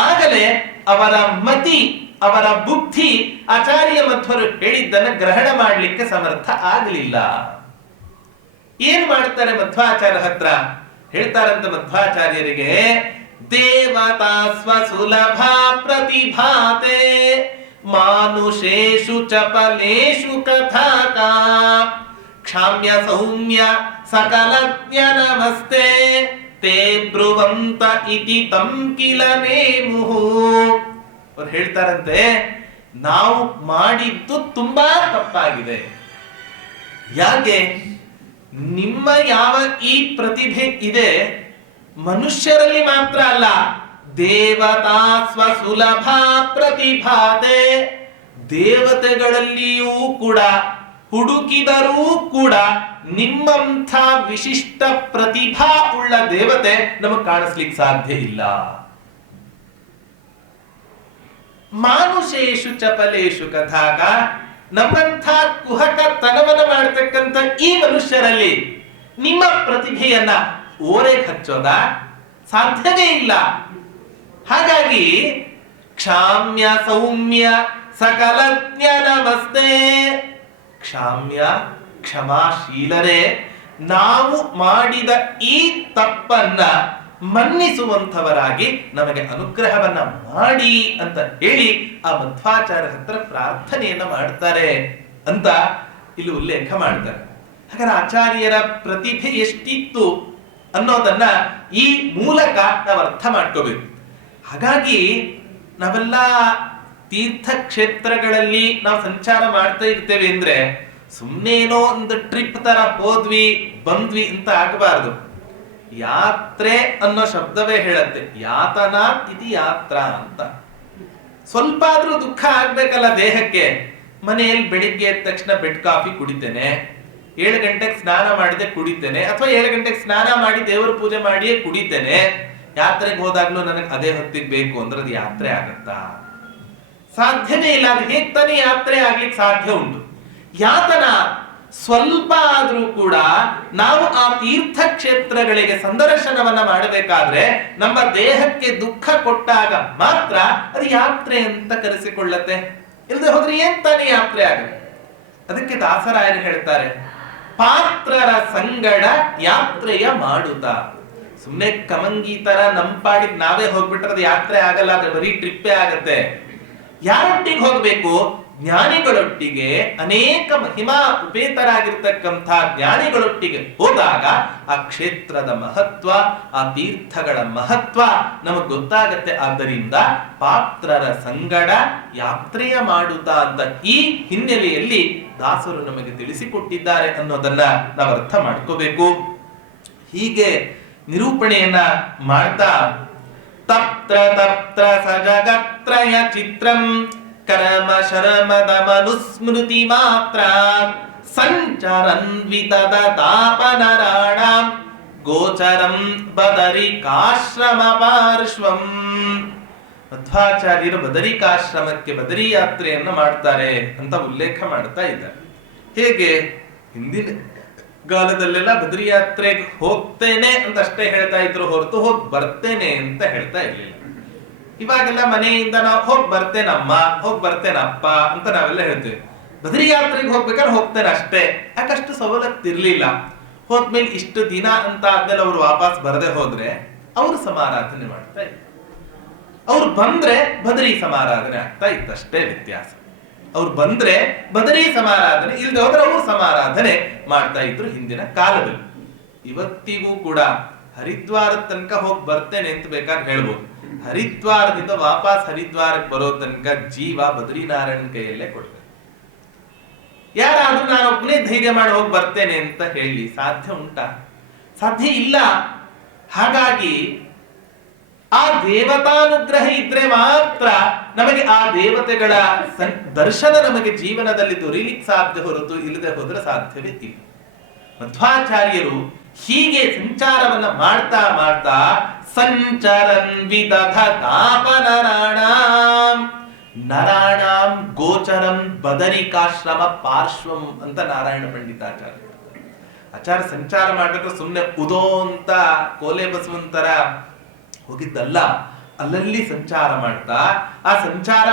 ಆಗಲೇ ಅವರ ಮತಿ, ಅವರ ಬುದ್ಧಿ ಆಚಾರ್ಯ ಮಧ್ವರು ಹೇಳಿದ್ದನ್ನು ಗ್ರಹಣ ಮಾಡಲಿಕ್ಕೆ ಸಮರ್ಥ ಆಗಲಿಲ್ಲ. ಏನ್ ಮಾಡ್ತಾರೆ ಮಧ್ವಾಚಾರ್ಯ ಹತ್ರ? ಹೇಳ್ತಾರಂತ ಮಧ್ವಾಚಾರ್ಯರಿಗೆ, ದೇವತಾ ಸ್ವಸುಲಭ ಪ್ರತಿಭಾತೆ ಮಾನುಷೇಷು ಚಪಲೇಷು ಕಥಾಕಾ ಕ್ಷಾಮ್ಯ ಸೌಮ್ಯ ಸಕಲಜ್ಞ ನಮಸ್ತೆ ತೇ ಬ್ರುವಂತ ಇತಿ ತಂ ಕಿಲ ನೇಮುಹು. ಅವ್ರು ಹೇಳ್ತಾರಂತೆ, ನಾವು ಮಾಡಿದ್ದು ತುಂಬಾ ತಪ್ಪಾಗಿದೆ. ಯಾಕೆ? ನಿಮ್ಮ ಯಾವ ಈ ಪ್ರತಿಭೆ ಇದೆ ಮನುಷ್ಯರಲ್ಲಿ ಮಾತ್ರ ಅಲ್ಲ, ದೇವತಾ ಸ್ವಸುಲಭ ಪ್ರತಿಭಾತೆ, ದೇವತೆಗಳಲ್ಲಿಯೂ ಕೂಡ ಹುಡುಕಿದರೂ ಕೂಡ ನಿಮ್ಮಂಥ ವಿಶಿಷ್ಟ ಪ್ರತಿಭಾ ಉಳ್ಳ ದೇವತೆ ನಮಗೆ ಕಾಣಿಸ್ಲಿಕ್ಕೆ ಸಾಧ್ಯ ಇಲ್ಲ. ಮಾನುಷೇಷು ಚಪಲೇಷು ಕಥಾಕ, ನಮ್ಮಂಥ ಕುಹಕತನವನ್ನ ಮಾಡತಕ್ಕಂಥ ಈ ಮನುಷ್ಯರಲ್ಲಿ ನಿಮ್ಮ ಪ್ರತಿಭೆಯನ್ನ ಓರೆಗೆ ಹಚ್ಚೋದ ಸಾಧ್ಯವೇ ಇಲ್ಲ. ಹಾಗಾಗಿ ಕ್ಷಾಮ್ಯ ಸೌಮ್ಯ ಸಕಲಜ್ಞ ನಮಸ್ತೆ, ಕ್ಷಾಮ್ಯ ಕ್ಷಮಾಶೀಲರೇ, ನಾವು ಮಾಡಿದ ಈ ತಪ್ಪನ್ನ ಮನ್ನಿಸುವಂಥವರಾಗಿ ನಮಗೆ ಅನುಗ್ರಹವನ್ನ ಮಾಡಿ ಅಂತ ಹೇಳಿ ಆ ಮಧ್ವಾಚಾರ್ಯ ಹತ್ರ ಪ್ರಾರ್ಥನೆಯನ್ನ ಮಾಡ್ತಾರೆ ಅಂತ ಇಲ್ಲಿ ಉಲ್ಲೇಖ ಮಾಡ್ತಾರೆ. ಹಾಗಾದ್ರೆ ಆಚಾರ್ಯರ ಪ್ರತಿಭೆ ಎಷ್ಟಿತ್ತು ಅನ್ನೋದನ್ನ ಈ ಮೂಲಕ ನಾವು ಅರ್ಥ ಮಾಡ್ಕೋಬೇಕು. ಹಾಗಾಗಿ ನಾವೆಲ್ಲ ತೀರ್ಥಕ್ಷೇತ್ರಗಳಲ್ಲಿ ನಾವು ಸಂಚಾರ ಮಾಡ್ತಾ ಇರ್ತೇವೆ ಅಂದ್ರೆ ಸುಮ್ಮನೇನೋ ಒಂದು ಟ್ರಿಪ್ ತರ ಹೋದ್ವಿ ಬಂದ್ವಿ ಅಂತ ಆಗಬಾರ್ದು. ಯಾತ್ರೆ ಅನ್ನೋ ಶಬ್ದವೇ ಹೇಳತ್ತೆ, ಯಾತನಾ ಇತಿ ಯಾತ್ರಾ ಅಂತ. ಸ್ವಲ್ಪ ಆದ್ರೂ ದುಃಖ ಆಗ್ಬೇಕಲ್ಲ ದೇಹಕ್ಕೆ. ಮನೆಯಲ್ಲಿ ಬೆಳಿಗ್ಗೆ ಎದ್ದ ತಕ್ಷಣ ಬೆಡ್ ಕಾಫಿ ಕುಡಿತೇನೆ, 7 ಗಂಟೆಗೆ ಸ್ನಾನ ಮಾಡಿದೆ ಕುಡಿತೇನೆ, ಅಥವಾ 7 ಗಂಟೆಗೆ ಸ್ನಾನ ಮಾಡಿ ದೇವರ ಪೂಜೆ ಮಾಡಿಯೇ ಕುಡಿತೇನೆ. ಯಾತ್ರೆಗೆ ಹೋದಾಗ್ಲೂ ನನಗೆ ಅದೇ ಹೊತ್ತಿಗೆ ಬೇಕು ಅಂದ್ರೆ ಅದು ಯಾತ್ರೆ ಆಗತ್ತಾ? ಸಾಧ್ಯವೇ ಇಲ್ಲ. ಅದು ಹೇಗ್ ತಾನೇ ಯಾತ್ರೆ ಆಗ್ಲಿಕ್ಕೆ ಸಾಧ್ಯ ಉಂಟು? ಯಾತನಾ ಸ್ವಲ್ಪ ಆದ್ರೂ ಕೂಡ ನಾವು ಆ ತೀರ್ಥಕ್ಷೇತ್ರಗಳಿಗೆ ಸಂದರ್ಶನವನ್ನ ಮಾಡಬೇಕಾದ್ರೆ ನಮ್ಮ ದೇಹಕ್ಕೆ ದುಃಖ ಕೊಟ್ಟಾಗ ಮಾತ್ರ ಅದು ಯಾತ್ರೆ ಅಂತ ಕರೆಸಿಕೊಳ್ಳತ್ತೆ. ಇಲ್ಲದೆ ಹೋದ್ರೆ ಏನ್ ತಾನೇ ಯಾತ್ರೆ ಆಗುತ್ತೆ? ಅದಕ್ಕೆ ದಾಸರಾಯರು ಹೇಳ್ತಾರೆ, ಪಾತ್ರರ ಸಂಗಡ ಯಾತ್ರೆಯ ಮಾಡುತ್ತಾ. ಸುಮ್ನೆ ಕಮಂಗಿ ತರ ನಂಪಾಡಿದ್ ನಾವೇ ಹೋಗ್ಬಿಟ್ರೆ ಅದು ಯಾತ್ರೆ ಆಗಲ್ಲ, ಅದು ಬರೀ ಟ್ರಿಪ್ಪೇ ಆಗತ್ತೆ. ಯಾರೊಟ್ಟಿಗೆ ಹೋಗ್ಬೇಕು? ಜ್ಞಾನಿಗಳೊಟ್ಟಿಗೆ, ಅನೇಕ ಮಹಿಮಾ ಉಪೇತರಾಗಿರ್ತಕ್ಕಂಥ ಜ್ಞಾನಿಗಳೊಟ್ಟಿಗೆ ಹೋದಾಗ ಆ ಕ್ಷೇತ್ರದ ಮಹತ್ವ, ಆ ತೀರ್ಥಗಳ ಮಹತ್ವ ನಮಗ್ ಗೊತ್ತಾಗತ್ತೆ. ಆದ್ದರಿಂದ ಪಾತ್ರರ ಸಂಗಡ ಯಾತ್ರೆಯ ಮಾಡುತ್ತಾ ಅಂತ ಈ ಹಿನ್ನೆಲೆಯಲ್ಲಿ ದಾಸರು ನಮಗೆ ತಿಳಿಸಿಕೊಟ್ಟಿದ್ದಾರೆ ಅನ್ನೋದನ್ನ ನಾವು ಅರ್ಥ ಮಾಡ್ಕೋಬೇಕು. ಹೀಗೆ ನಿರೂಪಣೆಯನ್ನ ಮಾಡ್ತಾ, ತತ್ರ ತತ್ರ ಸಜಗತ್ರಯ ಚಿತ್ರಂ ಕರ್ಮ ಶರಮದ ಮನುಸ್ಮೃತಿ ಮಾತ್ರ ಸಂಚರನ್ ವಿತದ ತಾಪನರಾಣಾಂ ಗೋಚರಂ ಬದರಿಕಾಶ್ರಮ ಪಾರ್ಶ್ವಂ. ಮಧ್ವಾಚಾರ್ಯರು ಬದರಿಕಾಶ್ರಮಕ್ಕೆ ಬದರಿ ಯಾತ್ರೆಯನ್ನು ಮಾಡ್ತಾರೆ ಅಂತ ಉಲ್ಲೇಖ ಮಾಡ್ತಾ ಇದ್ದಾರೆ. ಹೇಗೆ? ಹಿಂದಿನ ಕಾಲದಲ್ಲೆಲ್ಲ ಬದರಿ ಯಾತ್ರೆಗೆ ಹೋಗ್ತೇನೆ ಅಂತ ಅಷ್ಟೇ ಹೇಳ್ತಾ ಇದ್ರು ಹೊರತು ಹೋಗ್ ಬರ್ತೇನೆ ಅಂತ ಹೇಳ್ತಾ ಇರ್ಲಿಲ್ಲ. ಇವಾಗೆಲ್ಲ ಮನೆಯಿಂದ ನಾವು ಹೋಗ್ ಬರ್ತೇನಮ್ಮ, ಹೋಗ್ ಬರ್ತೇನಪ್ಪ ಅಂತ ನಾವೆಲ್ಲ ಹೇಳ್ತೇವೆ. ಬದರಿ ಯಾತ್ರೆಗೆ ಹೋಗ್ಬೇಕಾದ್ರೆ ಹೋಗ್ತೇನೆ ಅಷ್ಟೇ. ಯಾಕಷ್ಟು ಸವಲತ್ತಿರ್ಲಿಲ್ಲ. ಹೋದ್ಮೇಲೆ ಇಷ್ಟು ದಿನ ಅಂತ ಆದ್ಮೇಲೆ ಅವ್ರು ವಾಪಸ್ ಬರದೆ ಹೋದ್ರೆ ಅವ್ರು ಸಮಾರಾಧನೆ ಮಾಡ್ತಾ ಇದ್ರು. ಅವ್ರು ಬಂದ್ರೆ ಬದರಿ ಸಮಾರಾಧನೆ ಆಗ್ತಾ ಇತ್ತಷ್ಟೇ ವ್ಯತ್ಯಾಸ. ಅವ್ರು ಬಂದ್ರೆ ಬದರಿ ಸಮಾರಾಧನೆ, ಇಲ್ಲದೆ ಹೋದ್ರೆ ಅವ್ರು ಸಮಾರಾಧನೆ ಮಾಡ್ತಾ ಇದ್ರು ಹಿಂದಿನ ಕಾಲದಲ್ಲಿ. ಇವತ್ತಿಗೂ ಕೂಡ ಹರಿದ್ವಾರದ ತನಕ ಹೋಗಿ ಬರ್ತೇನೆ ಅಂತ ಬೇಕಾದ್ರೆ ಹೇಳ್ಬೋದು. ಹರಿದ್ವಾರದಿಂದ ವಾಪಸ್ ಹರಿದ್ವಾರಕ್ಕೆ ಬರೋ ತನಕ ಜೀವ ಬದ್ರಿನಾರಾಯಣನ ಕೈಯಲ್ಲೇ ಕೊಡ್ತಾರೆ. ಯಾರಾದ್ರೂ ನಾನು ಒಬ್ಬನೇ ಧೈರ್ಯ ಮಾಡಿ ಹೋಗಿ ಬರ್ತೇನೆ ಅಂತ ಹೇಳಿ ಸಾಧ್ಯ ಉಂಟಾ? ಸಾಧ್ಯ ಇಲ್ಲ. ಹಾಗಾಗಿ ಆ ದೇವತಾನುಗ್ರಹ ಇದ್ರೆ ಮಾತ್ರ ನಮಗೆ ಆ ದೇವತೆಗಳ ದರ್ಶನ ನಮಗೆ ಜೀವನದಲ್ಲಿ ದೊರೀಲಿಕ್ಕೆ ಸಾಧ್ಯ ಹೊರತು ಇಲ್ಲದೆ ಹೋದ್ರೆ ಸಾಧ್ಯವೇ ಇಲ್ಲ. ಮಧ್ವಾಚಾರ್ಯರು ಹೀಗೆ ಸಂಚಾರವನ್ನ ಮಾಡ್ತಾ ಮಾಡ್ತಾ ಸಂಚರನ್ ವಿದಧ ತಾಪ ನರಾಣಾಂ ಗೋಚರಂ ಬದರಿಕಾಶ್ರಮ ಪಾರ್ಶ್ವಂ ಅಂತ ನಾರಾಯಣ ಪಂಡಿತಾಚಾರ್ಯ ಆಚಾರ್ಯ ಸಂಚಾರ ಮಾಡ್ಬೇಕು ಸುಮ್ನೆ ಉದೋ ಅಂತ ಕೋಲೆ ಬಸವಂತರ ಹೋಗಿದ್ದಲ್ಲ. ಅಲ್ಲಲ್ಲಿ ಸಂಚಾರ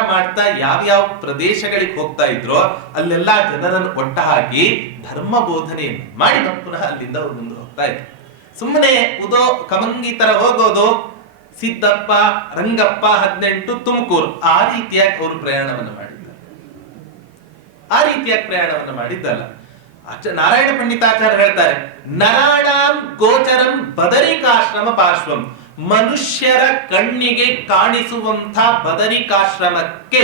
ಮಾಡ್ತಾ ಯಾವ್ಯಾವ ಪ್ರದೇಶಗಳಿಗೆ ಹೋಗ್ತಾ ಇದ್ರೋ ಅಲ್ಲೆಲ್ಲಾ ಜನರನ್ನು ಒಟ್ಟ ಹಾಕಿ ಧರ್ಮ ಬೋಧನೆಯನ್ನು ಮಾಡಿ ಪುನಃ ಅಲ್ಲಿಂದ ಅವ್ರು ಮುಂದೆ ಹೋಗ್ತಾ ಇದ್ರು. ಸುಮ್ಮನೆ ಉದೋ ಕಮಂಗಿ ತರ ಹೋಗೋದು, ಸಿದ್ದಪ್ಪ ರಂಗಪ್ಪ 18 ತುಮಕೂರು ಆ ರೀತಿಯಾಗಿ ಅವರು ಪ್ರಯಾಣವನ್ನು ಮಾಡಿದ್ದಲ್ಲ. ನಾರಾಯಣ ಪಂಡಿತಾಚಾರ್ಯ ಹೇಳ್ತಾರೆ, ನರಾಣಾಂ ಗೋಚರಂ ಬದರಿಕಾಶ್ರಮ ಪಾರ್ಶ್ವಂ, ಮನುಷ್ಯರ ಕಣ್ಣಿಗೆ ಕಾಣಿಸುವಂತ ಬದರಿಕಾಶ್ರಮಕ್ಕೆ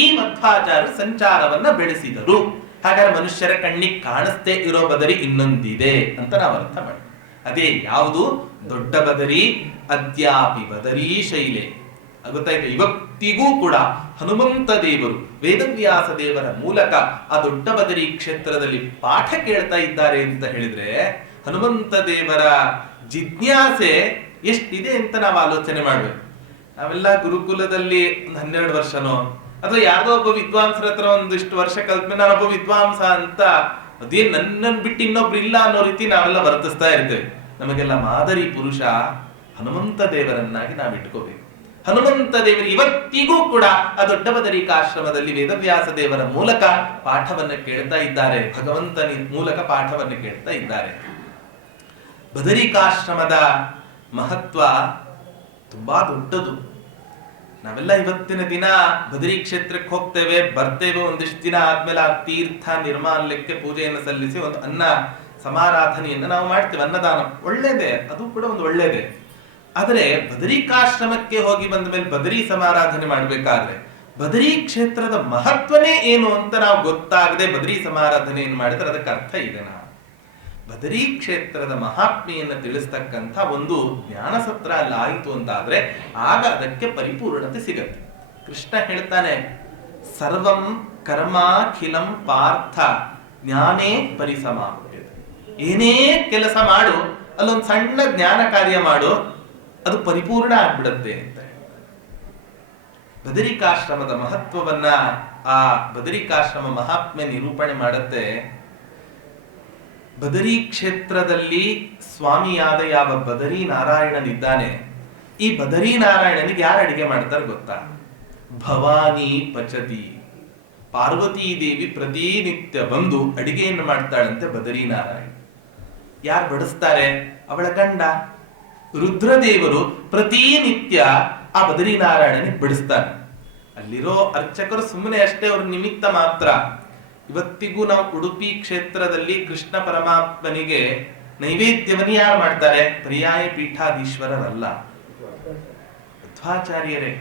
ಈ ಮಧ್ವಾಚಾರ್ಯರು ಸಂಚಾರವನ್ನ ಬೆಳೆಸಿದರು. ಹಾಗಾದ್ರೆ ಮನುಷ್ಯರ ಕಣ್ಣಿಗೆ ಕಾಣಿಸ್ತೇ ಇರೋ ಬದರಿ ಇನ್ನೊಂದಿದೆ ಅಂತ ನಾವು ಅರ್ಥ ಮಾಡಿ. ಅದೇ ಯಾವುದು? ದೊಡ್ಡ ಬದರಿ, ಅದ್ಯಾಪಿ ಬದರಿ ಶೈಲೆ. ಗೊತ್ತಾಯ್ತು? ಇವತ್ತಿಗೂ ಕೂಡ ಹನುಮಂತ ದೇವರು ವೇದವ್ಯಾಸ ದೇವರ ಮೂಲಕ ಆ ದೊಡ್ಡ ಬದರಿ ಕ್ಷೇತ್ರದಲ್ಲಿ ಪಾಠ ಕೇಳ್ತಾ ಇದ್ದಾರೆ ಅಂತ ಹೇಳಿದ್ರೆ ಹನುಮಂತ ದೇವರ ಜಿಜ್ಞಾಸೆ ಎಷ್ಟಿದೆ ಅಂತ ನಾವು ಆಲೋಚನೆ ಮಾಡ್ಬೇಕು. ನಾವೆಲ್ಲ ಗುರುಕುಲದಲ್ಲಿ ಒಂದು 12 ವರ್ಷನೋ ಅಥವಾ ಯಾರ್ದೋ ಒಬ್ಬ ವಿದ್ವಾಂಸರ ಹತ್ರ ಒಂದಿಷ್ಟು ವರ್ಷ ಕಲ್ತ್ಮೇಲೆ ನಾನೊಬ್ಬ ವಿದ್ವಾಂಸ ಅಂತ ಅದೇನ್ ನನ್ನನ್ನು ಬಿಟ್ಟು ಇನ್ನೊಬ್ರು ಇಲ್ಲ ಅನ್ನೋ ರೀತಿ ನಾವೆಲ್ಲ ವರ್ತಿಸ್ತಾ ಇರ್ತೇವೆ. ನಮಗೆಲ್ಲ ಮಾದರಿ ಪುರುಷ ಹನುಮಂತ ದೇವರನ್ನಾಗಿ ನಾವು ಇಟ್ಕೋಬೇಕು. ಹನುಮಂತ ದೇವರು ಇವತ್ತಿಗೂ ಕೂಡ ಆ ದೊಡ್ಡ ಬದರಿಕಾಶ್ರಮದಲ್ಲಿ ವೇದವ್ಯಾಸ ದೇವರ ಮೂಲಕ ಪಾಠವನ್ನ ಕೇಳ್ತಾ ಇದ್ದಾರೆ, ಭಗವಂತನ ಮೂಲಕ ಪಾಠವನ್ನು ಕೇಳ್ತಾ ಇದ್ದಾರೆ. ಬದರಿಕಾಶ್ರಮದ ಮಹತ್ವ ತುಂಬಾ ದೊಡ್ಡದು. ನಾವೆಲ್ಲ ಇವತ್ತಿನ ದಿನ ಬದರಿ ಕ್ಷೇತ್ರಕ್ಕೆ ಹೋಗ್ತೇವೆ, ಬರ್ತೇವೆ, ಒಂದಿಷ್ಟು ದಿನ ಆದ್ಮೇಲೆ ಆ ತೀರ್ಥ ನಿರ್ಮಾಲ್ಯಕ್ಕೆ ಪೂಜೆಯನ್ನು ಸಲ್ಲಿಸಿ ಒಂದು ಅನ್ನ ಸಮಾರಾಧನೆಯನ್ನು ನಾವು ಮಾಡ್ತೇವೆ. ಅನ್ನದಾನ ಒಳ್ಳೇದೇ, ಅದು ಕೂಡ ಒಂದು ಒಳ್ಳೇದೇ. ಆದರೆ ಬದರಿಕಾಶ್ರಮಕ್ಕೆ ಹೋಗಿ ಬಂದ ಮೇಲೆ ಬದರಿ ಸಮಾರಾಧನೆ ಮಾಡ್ಬೇಕಾದ್ರೆ ಬದರಿ ಕ್ಷೇತ್ರದ ಮಹತ್ವನೇ ಏನು ಅಂತ ನಾವು ಗೊತ್ತಾಗದೆ ಬದರಿ ಸಮಾರಾಧನೆಯನ್ನು ಮಾಡಿದ್ರೆ ಅದಕ್ಕೆ ಅರ್ಥ ಇದೆ. ನಾವು ಬದರಿ ಕ್ಷೇತ್ರದ ಮಹಾತ್ಮೆಯನ್ನು ತಿಳಿಸ್ತಕ್ಕಂಥ ಒಂದು ಜ್ಞಾನ ಸತ್ರ ಅಲ್ಲಿ ಆಯಿತು ಅಂತಾದ್ರೆ ಆಗ ಅದಕ್ಕೆ ಪರಿಪೂರ್ಣತೆ ಸಿಗತ್ತೆ. ಕೃಷ್ಣ ಹೇಳ್ತಾನೆ, ಸರ್ವಂ ಕರ್ಮಾಖಿಲಂ ಪಾರ್ಥ ಜ್ಞಾನೇ ಪರಿಸಮಾಪ್ಯತೆ. ಏನೇ ಕೆಲಸ ಮಾಡು, ಅಲ್ಲೊಂದು ಸಣ್ಣ ಜ್ಞಾನ ಕಾರ್ಯ ಮಾಡು, ಅದು ಪರಿಪೂರ್ಣ ಆಗ್ಬಿಡತ್ತೆ ಅಂತ. ಬದರಿಕಾಶ್ರಮದ ಮಹತ್ವವನ್ನ ಆ ಬದರಿಕಾಶ್ರಮ ಮಹಾತ್ಮೆ ನಿರೂಪಣೆ ಮಾಡುತ್ತೆ. ಬದರಿ ಕ್ಷೇತ್ರದಲ್ಲಿ ಸ್ವಾಮಿಯಾದ ಯಾವ ಬದರಿ ನಾರಾಯಣನಿದ್ದಾನೆ, ಈ ಬದರಿ ನಾರಾಯಣನಿಗೆ ಯಾರು ಅಡಿಗೆ ಮಾಡ್ತಾರೆ ಗೊತ್ತಾ? ಭವಾನಿ ಪಚತಿ. ಪಾರ್ವತೀ ದೇವಿ ಪ್ರತಿನಿತ್ಯ ಬಂದು ಅಡಿಗೆಯನ್ನು ಮಾಡ್ತಾಳಂತೆ ಬದರಿ ನಾರಾಯಣ. ಯಾರು ಬಡಿಸ್ತಾರೆ? ಅವಳ ಗಂಡ ರುದ್ರದೇವರು ಪ್ರತಿನಿತ್ಯ ಆ ಬದರಿ ನಾರಾಯಣನಿಗೆ ಬಡಿಸ್ತಾನೆ. ಅಲ್ಲಿರೋ ಅರ್ಚಕರು ಸುಮ್ಮನೆ ಅಷ್ಟೇ, ಅವ್ರ ನಿಮಿತ್ತ ಮಾತ್ರ. ಇವತ್ತಿಗೂ ನಾವು ಉಡುಪಿ ಕ್ಷೇತ್ರದಲ್ಲಿ ಕೃಷ್ಣ ಪರಮಾತ್ಮನಿಗೆ ನೈವೇದ್ಯವನ್ನು ಯಾರು ಮಾಡ್ತಾರೆ? ಪರ್ಯಾಯ ಪೀಠಾಧೀಶ್ವರರಲ್ಲ, ಮಧ್ವಾಚಾರ್ಯರೇ.